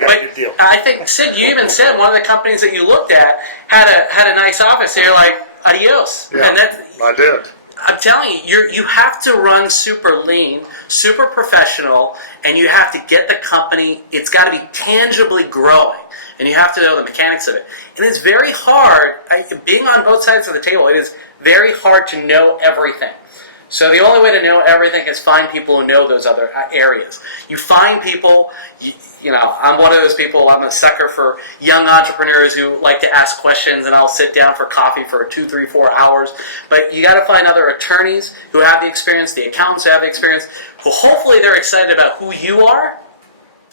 But deal. I think, Sig, you even said one of the companies that you looked at had a nice office. So you're like, adios. Yeah, And I did. I'm telling you, you have to run super lean, super professional, and you have to get the company, it's got to be tangibly growing, and you have to know the mechanics of it. And it's very hard, being on both sides of the table, it is very hard to know everything. So the only way to know everything is find people who know those other areas. You find people, you know, I'm one of those people, I'm a sucker for young entrepreneurs who like to ask questions, and I'll sit down for coffee for 2, 3, 4 hours. But you got to find other attorneys who have the experience, the accountants who have the experience, who hopefully they're excited about who you are,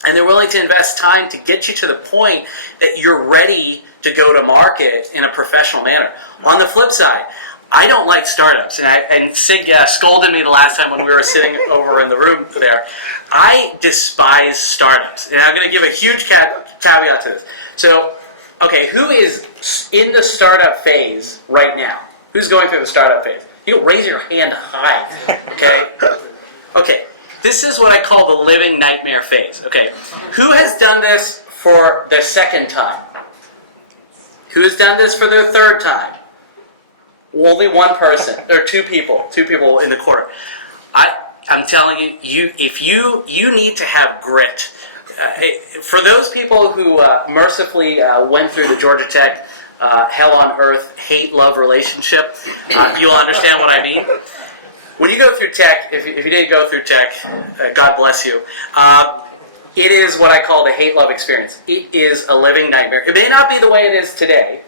and they're willing to invest time to get you to the point that you're ready to go to market in a professional manner. On the flip side, I don't like startups, and Sig scolded me the last time when we were sitting over in the room there. I despise startups, and I'm going to give a huge caveat to this. So, okay, who is in the startup phase right now? Who's going through the startup phase? You raise your hand high, okay? Okay, this is what I call the living nightmare phase, okay? Who has done this for the second time? Who has done this for the third time? Only one person, or two people in the corner. I'm telling you, if you need to have grit. For those people who mercifully went through the Georgia Tech hell on earth hate-love relationship, you'll understand what I mean. When you go through tech, if you didn't go through tech, God bless you. It is what I call the hate-love experience. It is a living nightmare. It may not be the way it is today,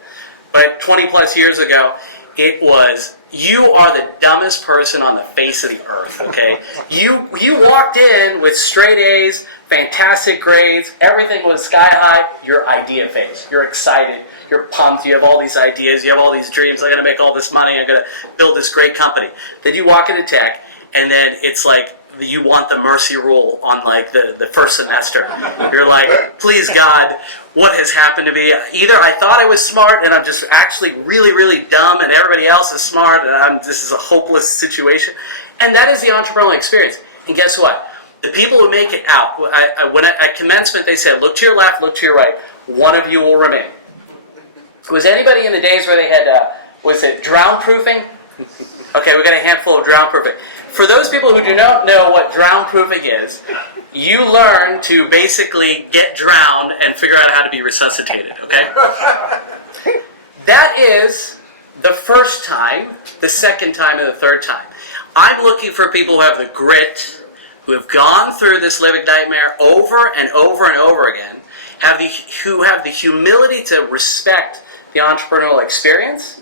but 20 plus years ago, it was, you are the dumbest person on the face of the earth, okay? You walked in with straight A's, fantastic grades, everything was sky high, your idea phase. You're excited, you're pumped, you have all these ideas, you have all these dreams, I'm gonna make all this money, I'm gonna build this great company. Then you walk into tech, and then it's like, you want the mercy rule on like the first semester. You're like, please God, what has happened to me? Either I thought I was smart and I'm just actually really, really dumb and everybody else is smart and this is a hopeless situation. And that is the entrepreneurial experience. And guess what? The people who make it out, at commencement they said, look to your left, look to your right. One of you will remain. Was anybody in the days where they had, was it drown proofing? Okay, we got a handful of drown proofing. For those people who do not know what drown proofing is, you learn to basically get drowned and figure out how to be resuscitated, okay? That is the first time, the second time, and the third time. I'm looking for people who have the grit, who have gone through this living nightmare over and over and over again, who have the humility to respect the entrepreneurial experience,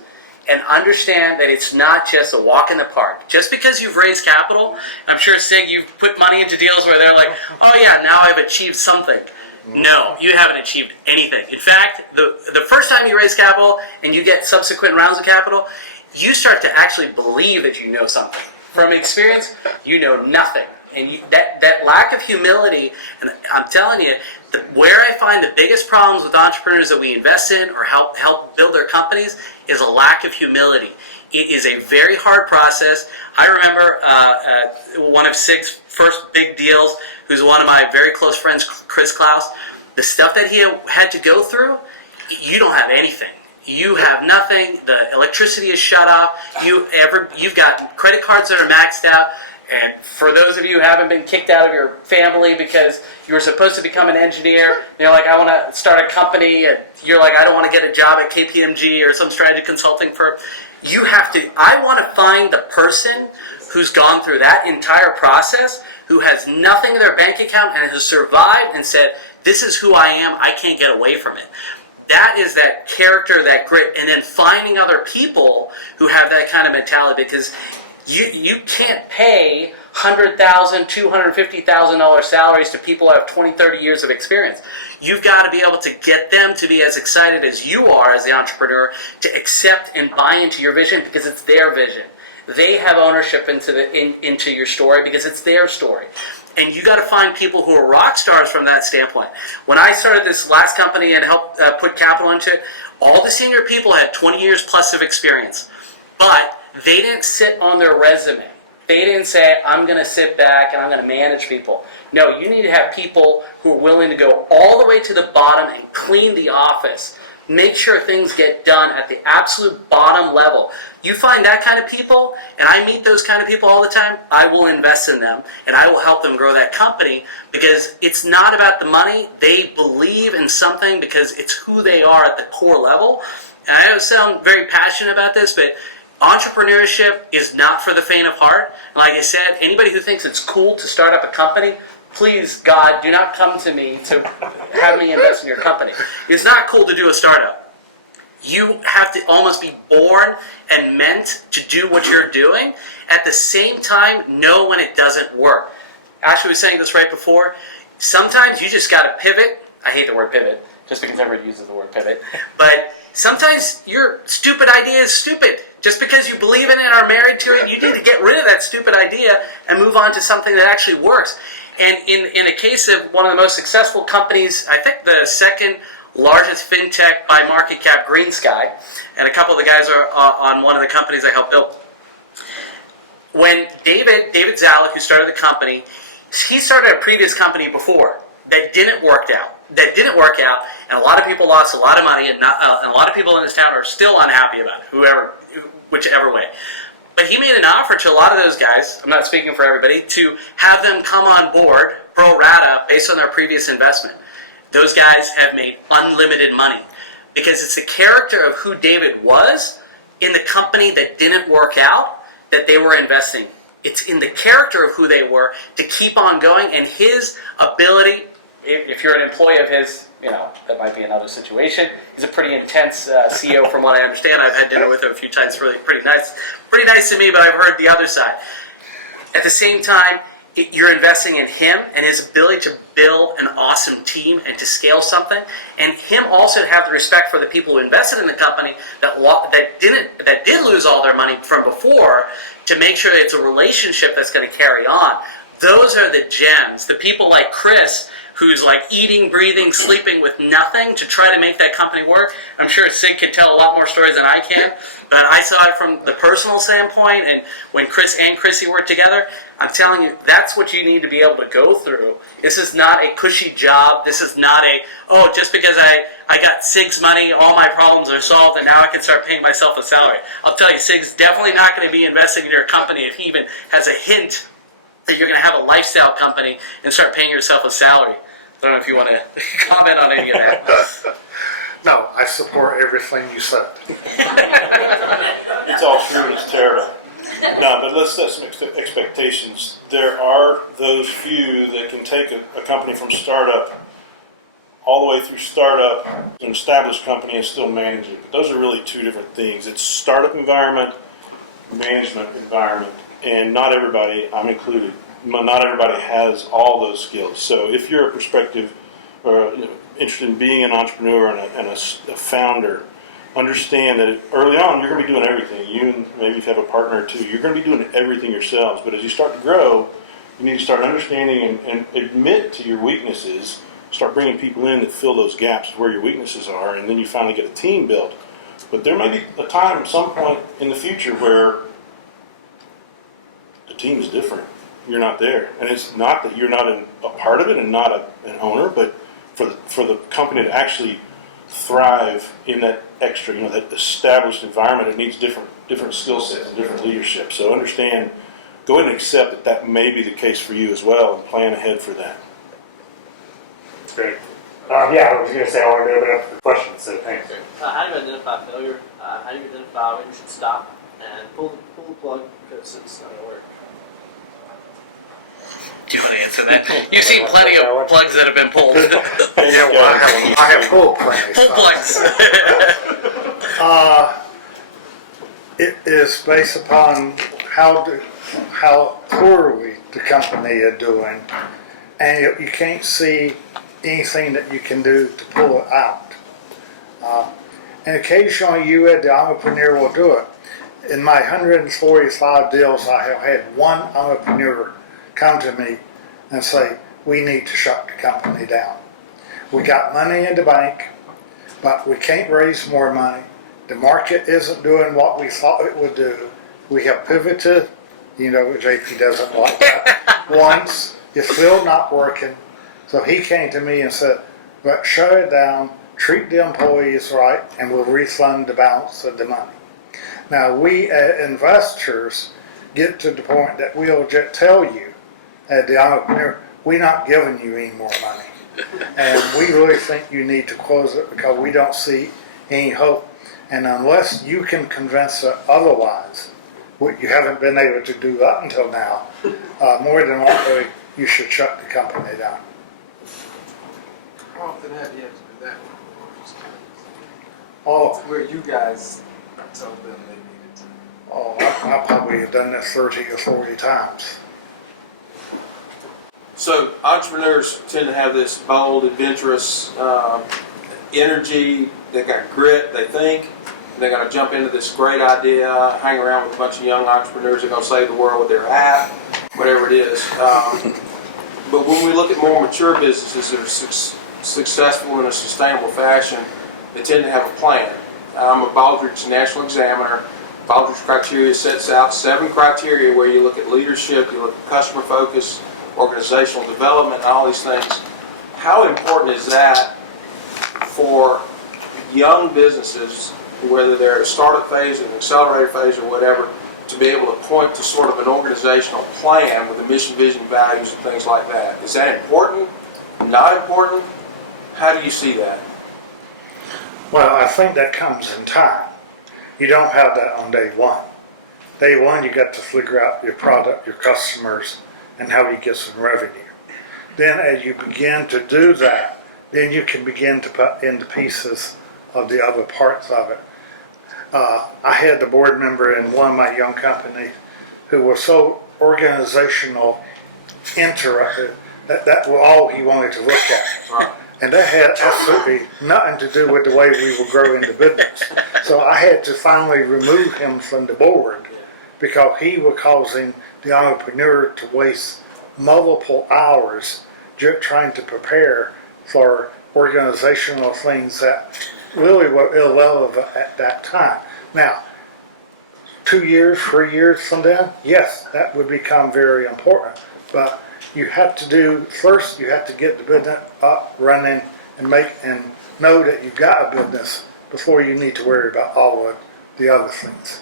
and understand that it's not just a walk in the park. Just because you've raised capital, and I'm sure, Sig, you've put money into deals where they're like, oh yeah, now I've achieved something. No, you haven't achieved anything. In fact, the first time you raise capital and you get subsequent rounds of capital, you start to actually believe that you know something. From experience, you know nothing. And that lack of humility, and I'm telling you, where I find the biggest problems with entrepreneurs that we invest in or help build their companies is a lack of humility. It is a very hard process. I remember one of Sig's first big deals, who's one of my very close friends, Chris Klaus. The stuff that he had to go through, you don't have anything. You have nothing. The electricity is shut off. You've got credit cards that are maxed out. And for those of you who haven't been kicked out of your family because you were supposed to become an engineer, and you're like, I want to start a company, and you're like, I don't want to get a job at KPMG or some strategy consulting firm. I want to find the person who's gone through that entire process, who has nothing in their bank account and has survived and said, this is who I am, I can't get away from it. That is that character, that grit, and then finding other people who have that kind of mentality, because you can't pay $100,000, $250,000 salaries to people who have 20, 30 years of experience. You've got to be able to get them to be as excited as you are as the entrepreneur to accept and buy into your vision, because it's their vision. They have ownership into your story because it's their story. And you got to find people who are rock stars from that standpoint. When I started this last company and helped put capital into it, all the senior people had 20 years plus of experience. But they didn't sit on their resume. They didn't say, I'm going to sit back and I'm going to manage people. No, you need to have people who are willing to go all the way to the bottom and clean the office. Make sure things get done at the absolute bottom level. You find that kind of people, and I meet those kind of people all the time, I will invest in them, and I will help them grow that company, because it's not about the money. They believe in something because it's who they are at the core level. And I don't sound very passionate about this, but entrepreneurship is not for the faint of heart. Like I said, anybody who thinks it's cool to start up a company, please, God, do not come to me to have me invest in your company. It's not cool to do a startup. You have to almost be born and meant to do what you're doing. At the same time, know when it doesn't work. Ashley was saying this right before. Sometimes you just got to pivot. I hate the word pivot, just because everybody uses the word pivot. But sometimes your stupid idea is stupid. Just because you believe in it and are married to it, you need to get rid of that stupid idea and move on to something that actually works. And in a case of one of the most successful companies, I think the second largest fintech by market cap, Green Sky, and a couple of the guys are on one of the companies I helped build. When David Zalek, who started the company, he started a previous company before that didn't work out. And a lot of people lost a lot of money, and a lot of people in this town are still unhappy about it, whichever way. But he made an offer to a lot of those guys, I'm not speaking for everybody, to have them come on board pro rata based on their previous investment. Those guys have made unlimited money because it's the character of who David was in the company that didn't work out that they were investing. It's in the character of who they were to keep on going, and his ability, if you're an employee of his, that might be another situation. He's a pretty intense CEO from what I understand. I've had dinner with him a few times, really pretty nice to me, but I've heard the other side. At the same time, you're investing in him and his ability to build an awesome team and to scale something, and him also to have the respect for the people who invested in the company that did lose all their money from before, to make sure that it's a relationship that's going to carry on. Those are the gems. The people like Chris, who's like eating, breathing, sleeping with nothing to try to make that company work. I'm sure Sig can tell a lot more stories than I can, but I saw it from the personal standpoint, and when Chris and Chrissy worked together, I'm telling you, that's what you need to be able to go through. This is not a cushy job. This is not just because I got Sig's money, all my problems are solved, and now I can start paying myself a salary. I'll tell you, Sig's definitely not going to be investing in your company if he even has a hint that you're going to have a lifestyle company and start paying yourself a salary. I don't know if you want to comment on any of that. No, I support everything you said. It's all true and it's terrible. No, but let's set some expectations. There are those few that can take a company from startup all the way through startup, an established company, and still manage it. But those are really two different things. It's startup environment, management environment, and not everybody, I'm included, not everybody has all those skills. So if you're a prospective or interested in being an entrepreneur and a founder, understand that early on you're going to be doing everything. You and maybe if you have a partner or two, you're going to be doing everything yourselves. But as you start to grow, you need to start understanding and admit to your weaknesses. Start bringing people in that fill those gaps where your weaknesses are, and then you finally get a team built. But there may be a time, some point in the future, where the team is different. You're not there, and it's not that you're not a part of it and not an owner, but for the company to actually thrive in that extra, that established environment, it needs different skill sets and different leadership. So understand, go ahead and accept that may be the case for you as well, and plan ahead for that. Great. I was going to say I want to open up for questions, so thanks. How do you identify failure? How do you identify when you should stop and pull the plug because it's not going to work? Do you want to answer that? You've seen plenty of plugs that have been pulled. Yeah, well, I have full plans. Pull plugs. It is based upon how poorly the company is doing, and you can't see anything that you can do to pull it out. And occasionally you as the entrepreneur will do it. In my 145 deals, I have had one entrepreneur come to me and say, we need to shut the company down. We got money in the bank, but we can't raise more money. The market isn't doing what we thought it would do. We have pivoted, JP doesn't like that, once. It's still not working. So he came to me and said, but shut it down, treat the employees right, and we'll refund the balance of the money. Now, we as investors get to the point that we'll just tell you, as the entrepreneur, we're not giving you any more money. And we really think you need to close it because we don't see any hope. And unless you can convince us otherwise, what you haven't been able to do up until now, more than likely, you should shut the company down. How often have you had to do that? Oh, Where you guys told them they needed to? I probably have done this 30 or 40 times. So entrepreneurs tend to have this bold, adventurous energy. They got grit. They think they're going to jump into this great idea, hang around with a bunch of young entrepreneurs that are going to save the world with their app, whatever it is. But when we look at more mature businesses that are successful in a sustainable fashion, they tend to have a plan. I'm a Baldrige National Examiner. Baldrige criteria sets out 7 criteria where you look at leadership, you look at customer focus, organizational development, and all these things. How important is that for young businesses, whether they're at a startup phase, an accelerator phase, or whatever, to be able to point to sort of an organizational plan with a mission, vision, values, and things like that? Is that important? Not important? How do you see that? Well, I think that comes in time. You don't have that on day one. Day one, you got to figure out your product, your customers, and how you get some revenue. Then as you begin to do that, then you can begin to put in the pieces of the other parts of it. I had the board member in one of my young companies who was so organizational interested. That was all he wanted to look at. Right. And that had absolutely nothing to do with the way we were growing the business. So I had to finally remove him from the board because he was causing the entrepreneur to waste multiple hours just trying to prepare for organizational things that really were irrelevant at that time. Now, 2 years, 3 years from then, yes, that would become very important. But you have to do, first you have to get the business up, running, and know that you've got a business before you need to worry about all of the other things.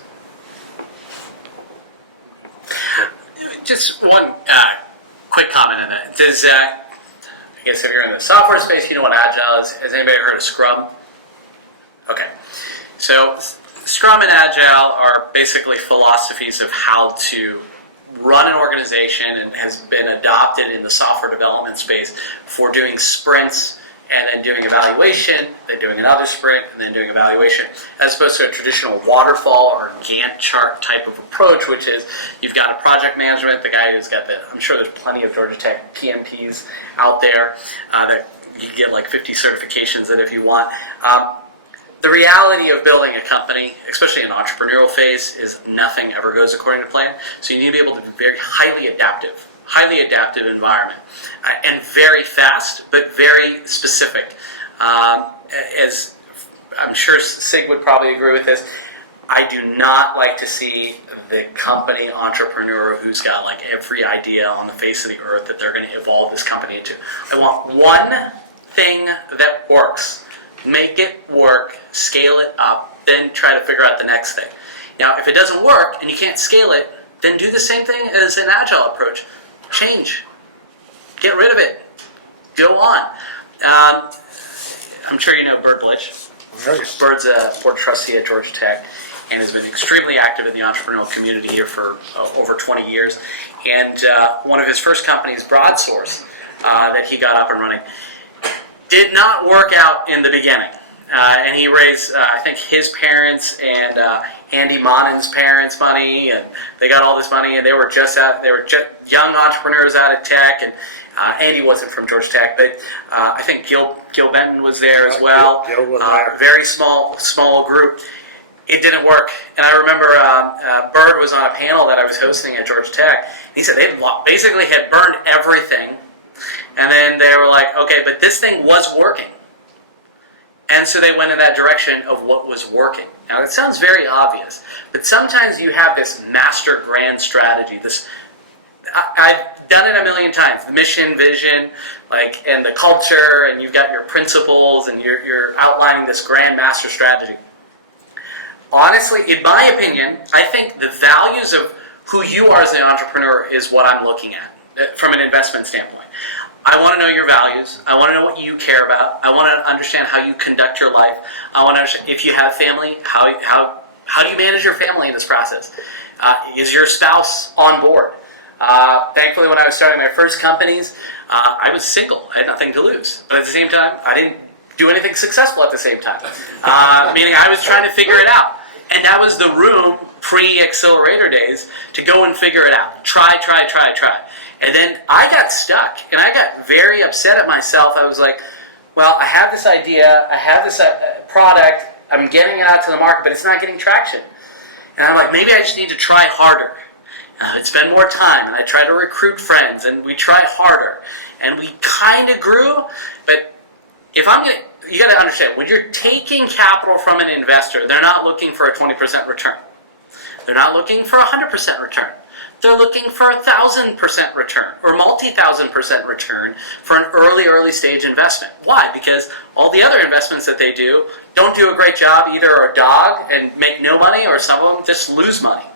Just one quick comment on that. Does I guess if you're in the software space, you know what Agile is. Has anybody heard of Scrum? Okay. So Scrum and Agile are basically philosophies of how to run an organization, and has been adopted in the software development space for doing sprints and then doing evaluation, then doing another sprint, and then doing evaluation, as opposed to a traditional waterfall or Gantt chart type of approach, which is you've got a project management, the guy who's got I'm sure there's plenty of Georgia Tech PMPs out there that you get like 50 certifications in if you want. The reality of building a company, especially in entrepreneurial phase, is nothing ever goes according to plan. So you need to be able to be very highly adaptive environment, and very fast, but very specific. As I'm sure Sig would probably agree with this, I do not like to see the company entrepreneur who's got like every idea on the face of the earth that they're going to evolve this company into. I want one thing that works. Make it work, scale it up, then try to figure out the next thing. Now, if it doesn't work and you can't scale it, then do the same thing as an Agile approach. Change. Get rid of it. Go on. I'm sure you know Bert Blitch. Nice. Bert's a board trustee at Georgia Tech and has been extremely active in the entrepreneurial community here for over 20 years. And one of his first companies, BroadSource, that he got up and running, did not work out in the beginning. And he raised, I think, his parents and Andy Monin's parents' money, and they got all this money, and they were just young entrepreneurs out of tech, and Andy wasn't from Georgia Tech, but I think Gil Benton was there as well. Gil was there. Very small group. It didn't work, and I remember Bird was on a panel that I was hosting at Georgia Tech. He said they basically had burned everything. And then they were like, okay, but this thing was working. And so they went in that direction of what was working. Now, it sounds very obvious, but sometimes you have this master grand strategy. I've done it a million times. The mission, vision, and the culture, and you've got your principles, and you're outlining this grand master strategy. Honestly, in my opinion, I think the values of who you are as an entrepreneur is what I'm looking at from an investment standpoint. I want to know your values. I want to know what you care about. I want to understand how you conduct your life. I want to understand if you have family, how do you manage your family in this process? Is your spouse on board? Thankfully, when I was starting my first companies, I was single. I had nothing to lose. But at the same time, I didn't do anything successful at the same time. Meaning I was trying to figure it out. And that was the room pre-accelerator days to go and figure it out. Try. And then I got stuck, and I got very upset at myself. I was like, well, I have this idea, I have this product, I'm getting it out to the market, but it's not getting traction. And I'm like, maybe I just need to try harder. I'd spend more time, and I try to recruit friends, and we try harder. And we kind of grew, but you got to understand, when you're taking capital from an investor, they're not looking for a 20% return. They're not looking for a 100% return. They're looking for 1,000% return or multi-1,000% return for an early stage investment. Why? Because all the other investments that they do don't do a great job, either are a dog and make no money, or some of them just lose money.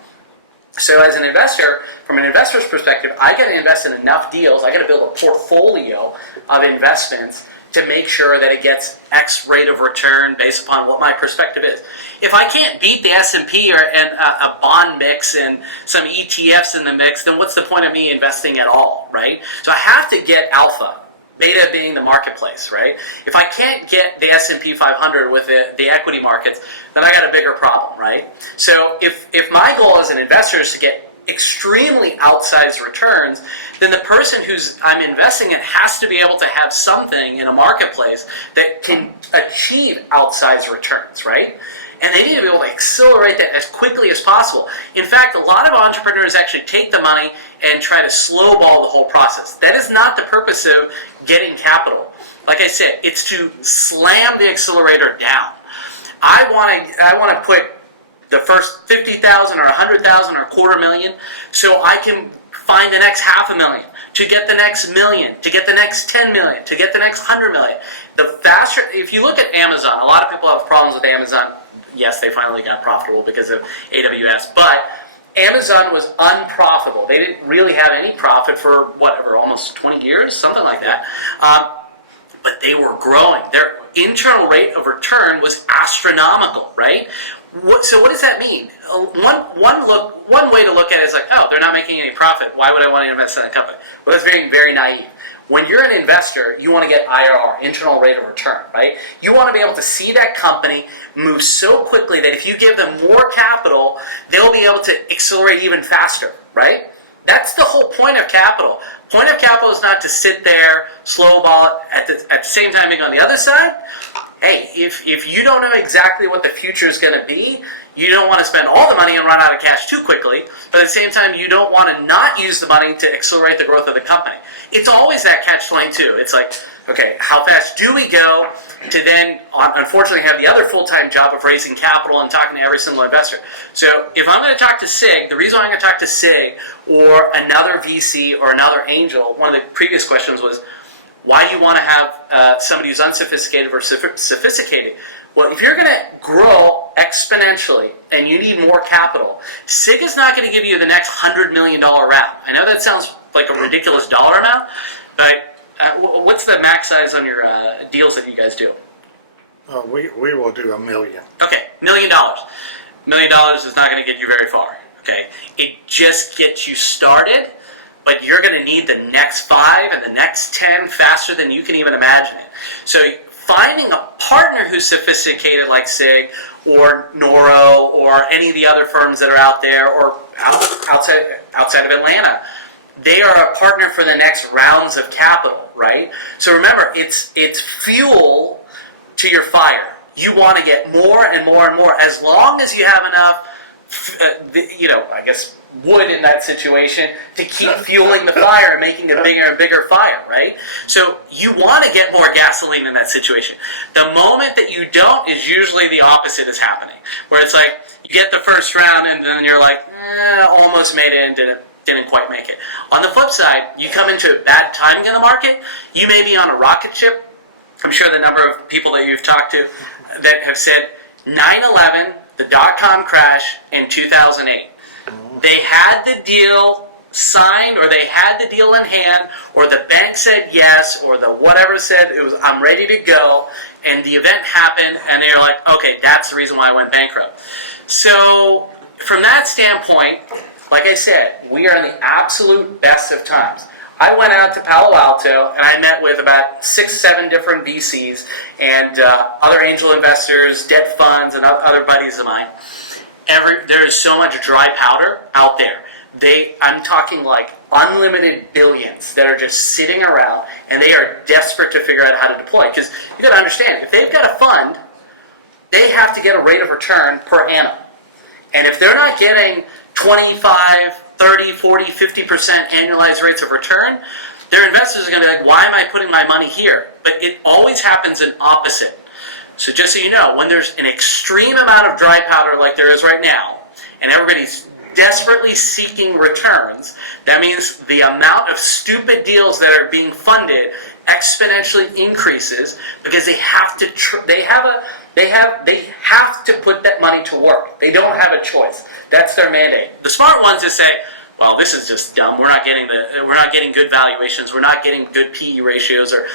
So as an investor, from an investor's perspective, I got to invest in enough deals, I got to build a portfolio of investments to make sure that it gets X rate of return based upon what my perspective is. If I can't beat the S&P and a bond mix and some ETFs in the mix, then what's the point of me investing at all, right? So I have to get alpha, beta being the marketplace, right? If I can't get the S&P 500 with the equity markets, then I got a bigger problem, right? So if my goal as an investor is to get extremely outsized returns, then the person who's I'm investing in has to be able to have something in a marketplace that can achieve outsized returns, right? And they need to be able to accelerate that as quickly as possible. In fact, a lot of entrepreneurs actually take the money and try to slowball the whole process. That is not the purpose of getting capital. Like I said, it's to slam the accelerator down. I want to put the first 50,000 or 100,000 or $250,000 so I can find the next $500,000, to get the next million, to get the next 10 million, to get the next 100 million. The faster, if you look at Amazon, a lot of people have problems with Amazon. Yes, they finally got profitable because of AWS, but Amazon was unprofitable. They didn't really have any profit for whatever, almost 20 years, something like that. But they were growing. Their internal rate of return was astronomical, right? So what does that mean? One way to look at it is like, oh, they're not making any profit. Why would I want to invest in a company? Well, that's very, very naive. When you're an investor, you want to get IRR, internal rate of return, right? You want to be able to see that company move so quickly that if you give them more capital, they'll be able to accelerate even faster, right? That's the whole point of capital. Point of capital is not to sit there, slow ball at the same time being on the other side. Hey, if you don't know exactly what the future is going to be, you don't want to spend all the money and run out of cash too quickly, but at the same time, you don't want to not use the money to accelerate the growth of the company. It's always that catch-22. It's like, okay, how fast do we go to then, unfortunately, have the other full-time job of raising capital and talking to every single investor? So if I'm going to talk to Sig, the reason I'm going to talk to Sig or another VC or another angel, one of the previous questions was, why do you want to have somebody who's unsophisticated versus sophisticated? Well, if you're going to grow exponentially and you need more capital, Sig is not going to give you the next $100 million round. I know that sounds like a ridiculous dollar amount, but what's the max size on your deals that you guys do? We will do $1 million. Okay, $1 million. $1 million is not going to get you very far. Okay, it just gets you started, but you're going to need the next 5 and the next 10 faster than you can even imagine it. So finding a partner who's sophisticated like Sig or Noro or any of the other firms that are out there or outside of Atlanta, they are a partner for the next rounds of capital, right? So remember, it's fuel to your fire. You want to get more and more and more. As long as you have enough, I guess, wood in that situation to keep fueling the fire and making a bigger and bigger fire, right? So you want to get more gasoline in that situation. The moment that you don't is usually the opposite is happening, where it's like you get the first round and then you're like, almost made it and didn't quite make it. On the flip side, you come into bad timing in the market, you may be on a rocket ship. I'm sure the number of people that you've talked to that have said 9/11, the dot-com crash in 2008. They had the deal signed, or they had the deal in hand, or the bank said yes, or the whatever said it was, I'm ready to go, and the event happened, and they're like, okay, that's the reason why I went bankrupt. So from that standpoint, like I said, we are in the absolute best of times. I went out to Palo Alto, and I met with about 6-7 different VCs and other angel investors, debt funds, and other buddies of mine. There is so much dry powder out there. I'm talking like unlimited billions that are just sitting around, and they are desperate to figure out how to deploy. Because you got to understand, if they've got a fund, they have to get a rate of return per annum. And if they're not getting 25, 30, 40, 50% annualized rates of return, their investors are going to be like, why am I putting my money here? But it always happens in opposite. So just so you know, when there's an extreme amount of dry powder like there is right now, and everybody's desperately seeking returns, that means the amount of stupid deals that are being funded exponentially increases because they have to they have to put that money to work. They don't have a choice. That's their mandate. The smart ones just say, well, this is just dumb. We're not getting good valuations. We're not getting good PE ratios or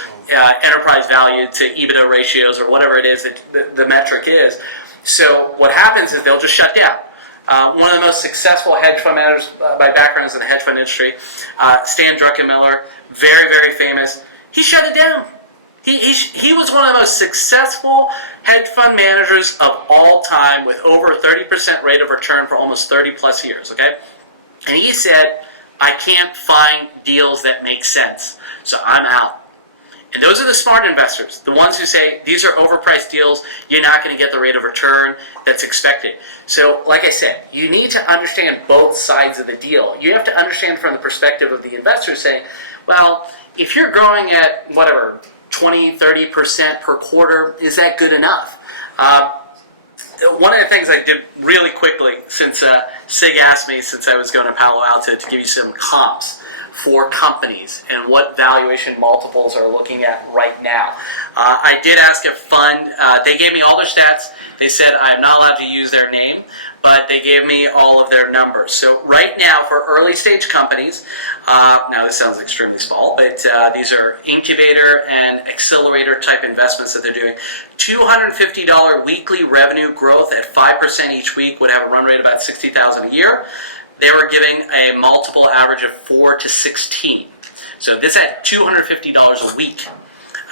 enterprise value to EBITDA ratios or whatever it is that the metric is. So what happens is they'll just shut down. One of the most successful hedge fund managers by background is in the hedge fund industry, Stan Druckenmiller, very, very famous. He shut it down. He was one of the most successful hedge fund managers of all time with over a 30% rate of return for almost 30 plus years, okay? And he said, I can't find deals that make sense, so I'm out. And those are the smart investors, the ones who say, these are overpriced deals, you're not going to get the rate of return that's expected. So, like I said, you need to understand both sides of the deal. You have to understand from the perspective of the investor saying, well, if you're growing at, whatever, 20, 30% per quarter, is that good enough? One of the things I did really quickly, since Sig asked me, since I was going to Palo Alto, to give you some comps for companies and what valuation multiples are looking at right now. I did ask a fund. They gave me all their stats. They said I'm not allowed to use their name, but they gave me all of their numbers. So right now, for early stage companies, now this sounds extremely small, but these are incubator and accelerator type investments that they're doing. $250 weekly revenue growth at 5% each week would have a run rate of about $60,000 a year. They were giving a multiple average of 4 to 16. So this at $250 a week.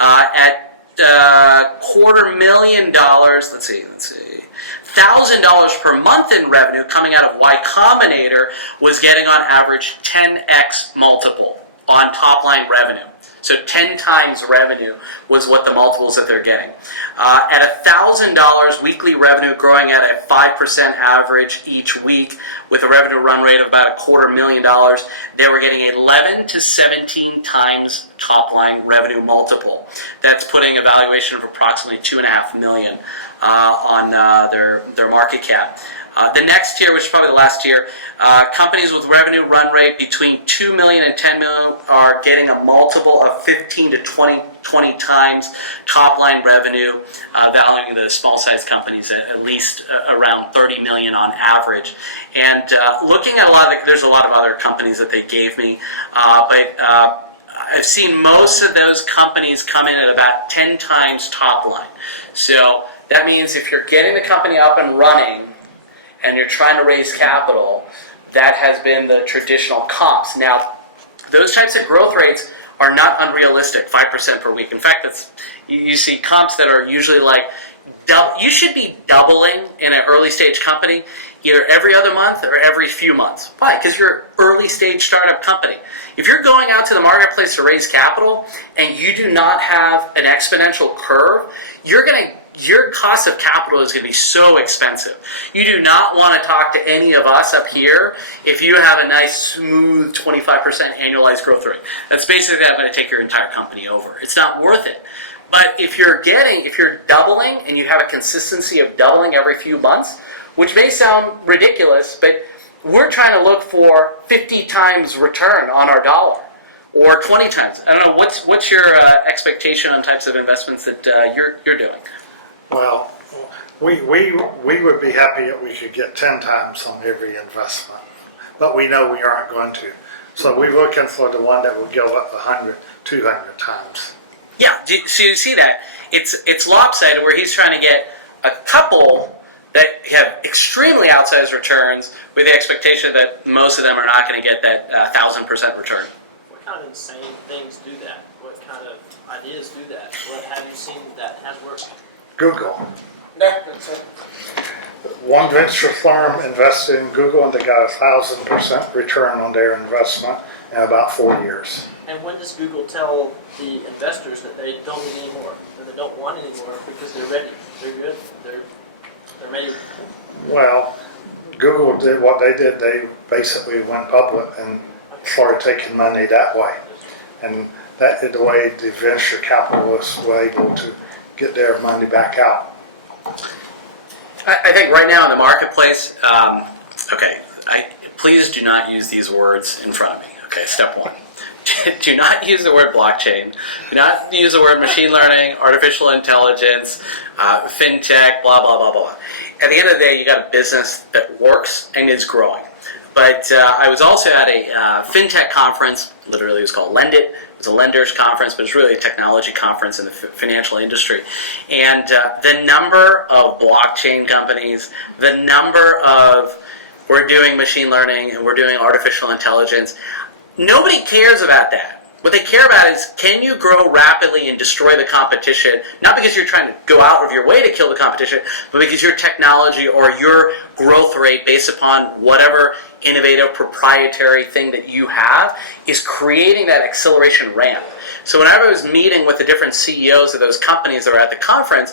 At $250,000, let's see, $1,000 per month in revenue coming out of Y Combinator was getting on average 10x multiple on top line revenue. So 10 times revenue was what the multiples that they're getting. At $1,000 weekly revenue growing at a 5% average each week with a revenue run rate of about $250,000, they were getting 11 to 17 times top line revenue multiple. That's putting a valuation of approximately $2.5 million on their market cap. The next tier, which is probably the last tier, companies with revenue run rate between $2 million and $10 million are getting a multiple of 15 to 20 times top line revenue, valuing the small size companies at least around $30 million on average. And looking at there's a lot of other companies that they gave me, but I've seen most of those companies come in at about 10 times top line. So that means if you're getting the company up and running, and you're trying to raise capital, that has been the traditional comps. Now, those types of growth rates are not unrealistic, 5% per week. In fact, you see comps that are usually like, you should be doubling in an early stage company either every other month or every few months. Why? Because you're an early stage startup company. If you're going out to the marketplace to raise capital and you do not have an exponential curve, your cost of capital is going to be so expensive. You do not want to talk to any of us up here if you have a nice, smooth 25% annualized growth rate. That's basically going to take your entire company over. It's not worth it. But if you're doubling and you have a consistency of doubling every few months, which may sound ridiculous, but we're trying to look for 50 times return on our dollar. Or 20 times. I don't know, what's your expectation on types of investments that you're doing? Well, we would be happy if we could get 10 times on every investment, but we know we aren't going to. So we're looking for the one that will go up 100, 200 times. Yeah, so you see that. It's lopsided where he's trying to get a couple that have extremely outsized returns with the expectation that most of them are not going to get that 1,000% return. What kind of insane things do that? What kind of ideas do that? What have you seen that has worked? Google. No, that's it. One venture firm invested in Google and they got 1,000% return on their investment in about 4 years. And when does Google tell the investors that they don't need any more, that they don't want any more because they're ready, they're good, they're ready? Well, Google did what they did. They basically went public and started taking money that way. And that is the way the venture capitalists were able to get their money back out. I think right now in the marketplace, please do not use these words in front of me. Okay, step one. Do not use the word blockchain. Do not use the word machine learning, artificial intelligence, fintech, blah, blah, blah, blah. At the end of the day, you got a business that works and is growing. But I was also at a fintech conference, literally it was called Lend It. It was a lenders conference, but it's really a technology conference in the financial industry. And the number of blockchain companies, the number of, we're doing machine learning and we're doing artificial intelligence, nobody cares about that. What they care about is, can you grow rapidly and destroy the competition, not because you're trying to go out of your way to kill the competition, but because your technology or your growth rate based upon whatever innovative proprietary thing that you have is creating that acceleration ramp. So whenever I was meeting with the different CEOs of those companies that were at the conference,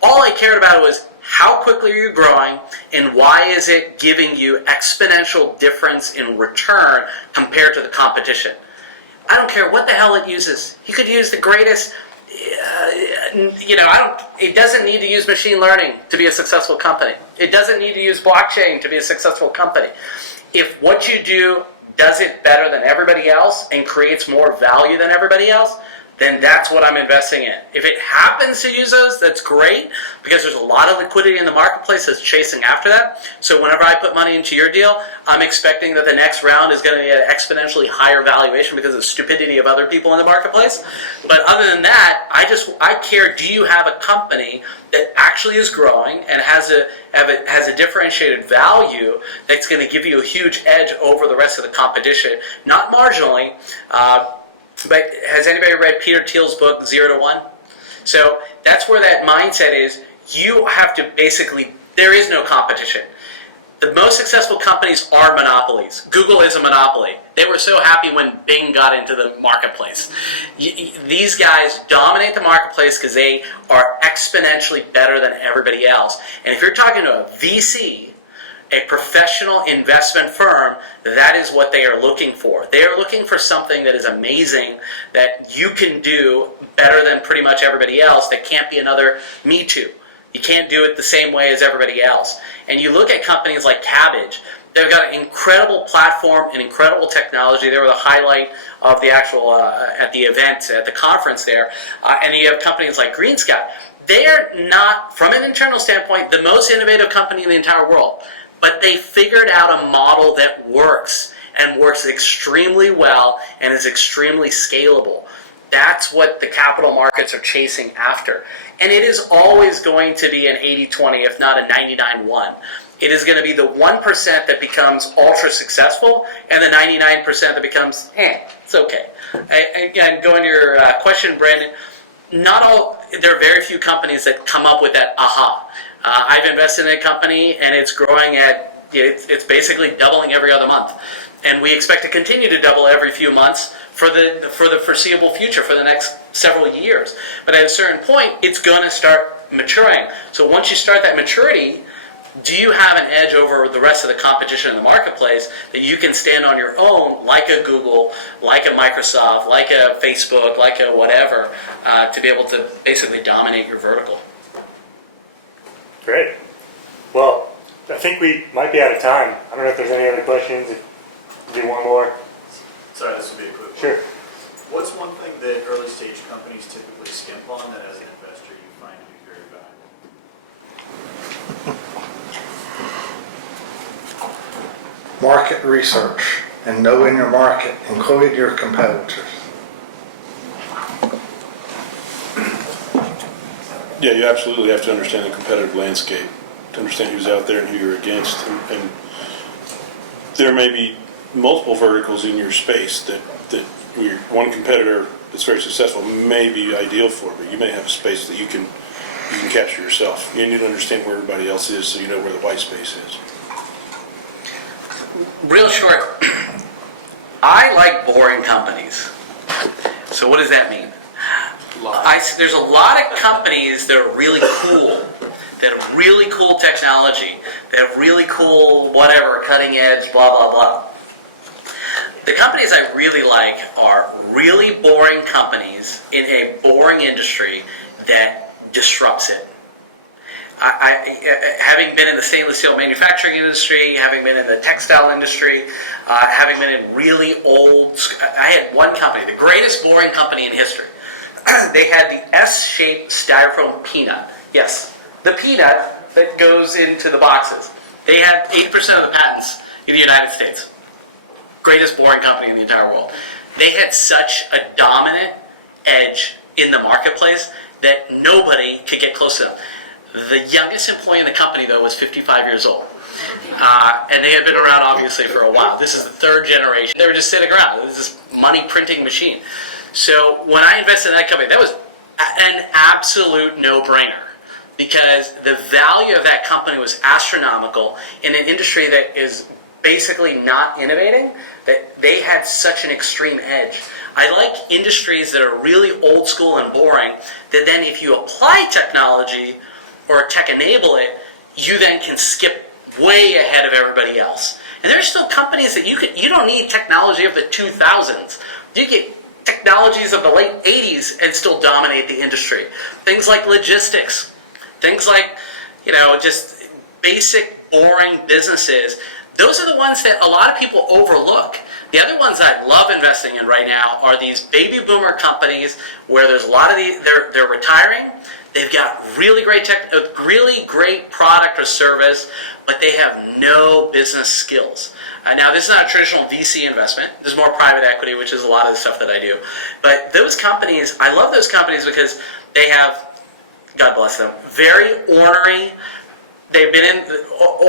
all I cared about was how quickly are you growing and why is it giving you exponential difference in return compared to the competition. I don't care what the hell it uses. You could use the greatest, it doesn't need to use machine learning to be a successful company. It doesn't need to use blockchain to be a successful company. If what you do does it better than everybody else and creates more value than everybody else, then that's what I'm investing in. If it happens to use those, that's great, because there's a lot of liquidity in the marketplace that's chasing after that. So whenever I put money into your deal, I'm expecting that the next round is going to be an exponentially higher valuation because of the stupidity of other people in the marketplace. But other than that, I care, do you have a company that actually is growing and has a differentiated value that's going to give you a huge edge over the rest of the competition, not marginally. But has anybody read Peter Thiel's book, 0 to 1? So that's where that mindset is. You have to basically, there is no competition. The most successful companies are monopolies. Google is a monopoly. They were so happy when Bing got into the marketplace. These guys dominate the marketplace because they are exponentially better than everybody else. And if you're talking to a VC, a professional investment firm, that is what they are looking for. They are looking for something that is amazing, that you can do better than pretty much everybody else, that can't be another Me Too. You can't do it the same way as everybody else. And you look at companies like Cabbage, they've got an incredible platform and incredible technology. They were the highlight of the actual, at the event, at the conference there. And you have companies like GreenSky. They are not, from an internal standpoint, the most innovative company in the entire world. But they figured out a model that works, and works extremely well, and is extremely scalable. That's what the capital markets are chasing after. And it is always going to be an 80-20, if not a 99-1. It is going to be the 1% that becomes ultra successful, and the 99% that becomes, it's okay. Again, going to your question, Brandon, there are very few companies that come up with that aha. I've invested in a company and it's growing at, it's basically doubling every other month. And we expect to continue to double every few months for the foreseeable future, for the next several years. But at a certain point, it's going to start maturing. So once you start that maturity, do you have an edge over the rest of the competition in the marketplace that you can stand on your own, like a Google, like a Microsoft, like a Facebook, like a whatever, to be able to basically dominate your vertical? Great. Well, I think we might be out of time. I don't know if there's any other questions. If you do one more. Sorry, this will be a quick one. Sure. What's one thing that early stage companies typically skimp on that as an investor you find to be very valuable? Market research and knowing your market, including your competitors. Yeah, you absolutely have to understand the competitive landscape, to understand who's out there and who you're against. And there may be multiple verticals in your space that one competitor that's very successful may be ideal for, but you may have a space that you can capture yourself. You need to understand where everybody else is so you know where the white space is. Real short, I like boring companies. So what does that mean? There's a lot of companies that are really cool, that have really cool technology, that have really cool whatever, cutting edge, blah, blah, blah. The companies I really like are really boring companies in a boring industry that disrupts it. Having been in the stainless steel manufacturing industry, having been in the textile industry, having been in really old, I had one company, the greatest boring company in history. They had the S-shaped styrofoam peanut. Yes, the peanut that goes into the boxes. They had 8% of the patents in the United States. Greatest boring company in the entire world. They had such a dominant edge in the marketplace that nobody could get close to them. The youngest employee in the company, though, was 55 years old. And they had been around, obviously, for a while. This is the third generation. They were just sitting around. It was this money printing machine. So when I invested in that company, that was an absolute no-brainer because the value of that company was astronomical in an industry that is basically not innovating, that they had such an extreme edge. I like industries that are really old school and boring, that then if you apply technology or tech enable it, you then can skip way ahead of everybody else. And there's still companies that you don't need technology of the 2000s. You get technologies of the late 80s and still dominate the industry. Things like logistics, things like, just basic boring businesses. Those are the ones that a lot of people overlook. The other ones I love investing in right now are these baby boomer companies where there's a lot of they're retiring. They've got really great really great product or service, but they have no business skills. Now, this is not a traditional VC investment. This is more private equity, which is a lot of the stuff that I do. But those companies, I love those companies because they have, God bless them, very ornery. They've been in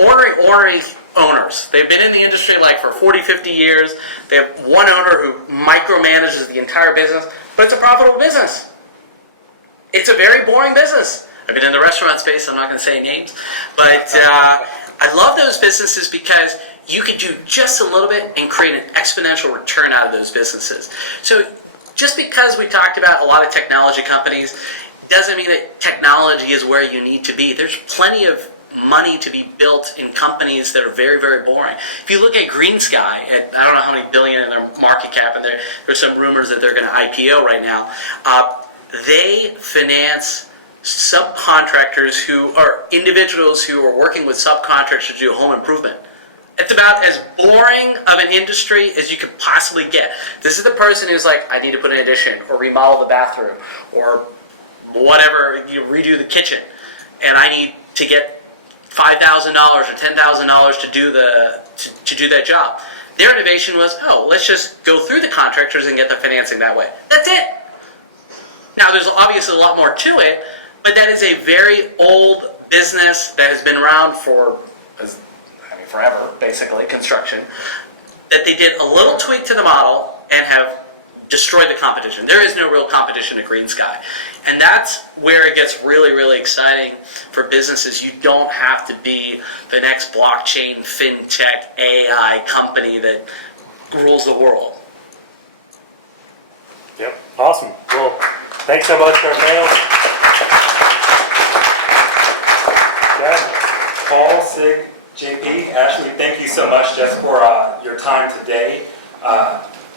ornery owners. They've been in the industry like for 40, 50 years. They have one owner who micromanages the entire business, but it's a profitable business. It's a very boring business. I've been in the restaurant space, I'm not going to say names, but I love those businesses because you can do just a little bit and create an exponential return out of those businesses. So just because we talked about a lot of technology companies doesn't mean that technology is where you need to be. There's plenty of money to be built in companies that are very, very boring. If you look at Green Sky, at I don't know how many billion in their market cap, and there's some rumors that they're going to IPO right now, they finance subcontractors who are individuals who are working with subcontractors to do home improvement. It's about as boring of an industry as you could possibly get. This is the person who's like, I need to put an addition or remodel the bathroom or whatever, redo the kitchen, and I need to get $5,000 or $10,000 to do that job. Their innovation was, let's just go through the contractors and get the financing that way. That's it. Now, there's obviously a lot more to it, but that is a very old business that has been around for, forever, basically, construction, that they did a little tweak to the model and have destroyed the competition. There is no real competition at Green Sky. And that's where it gets really, really exciting for businesses. You don't have to be the next blockchain, fintech, AI company that rules the world. Yep, awesome. Well, thanks so much for our panel. Paul, Sig, JP, Ashley, thank you so much just for your time today.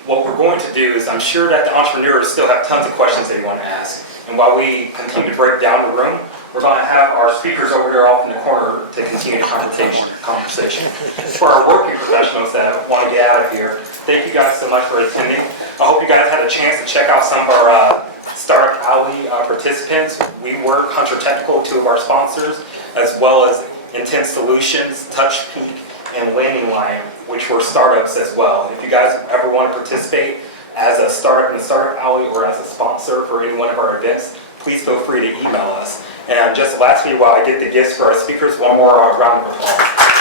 What we're going to do is, I'm sure that the entrepreneurs still have tons of questions they want to ask. And while we continue to break down the room, we're going to have our speakers over here off in the corner to continue the conversation. For our working professionals that want to get out of here, thank you guys so much for attending. I hope you guys had a chance to check out some of our Startup Alley participants. We work Hunter Technical, two of our sponsors, as well as Intense Solutions, Touch Peak, and Landing Line, which were startups as well. If you guys ever want to participate as a startup in the Startup Alley or as a sponsor for any one of our events, please feel free to email us. And just lastly, while I get the gifts for our speakers, one more round of applause.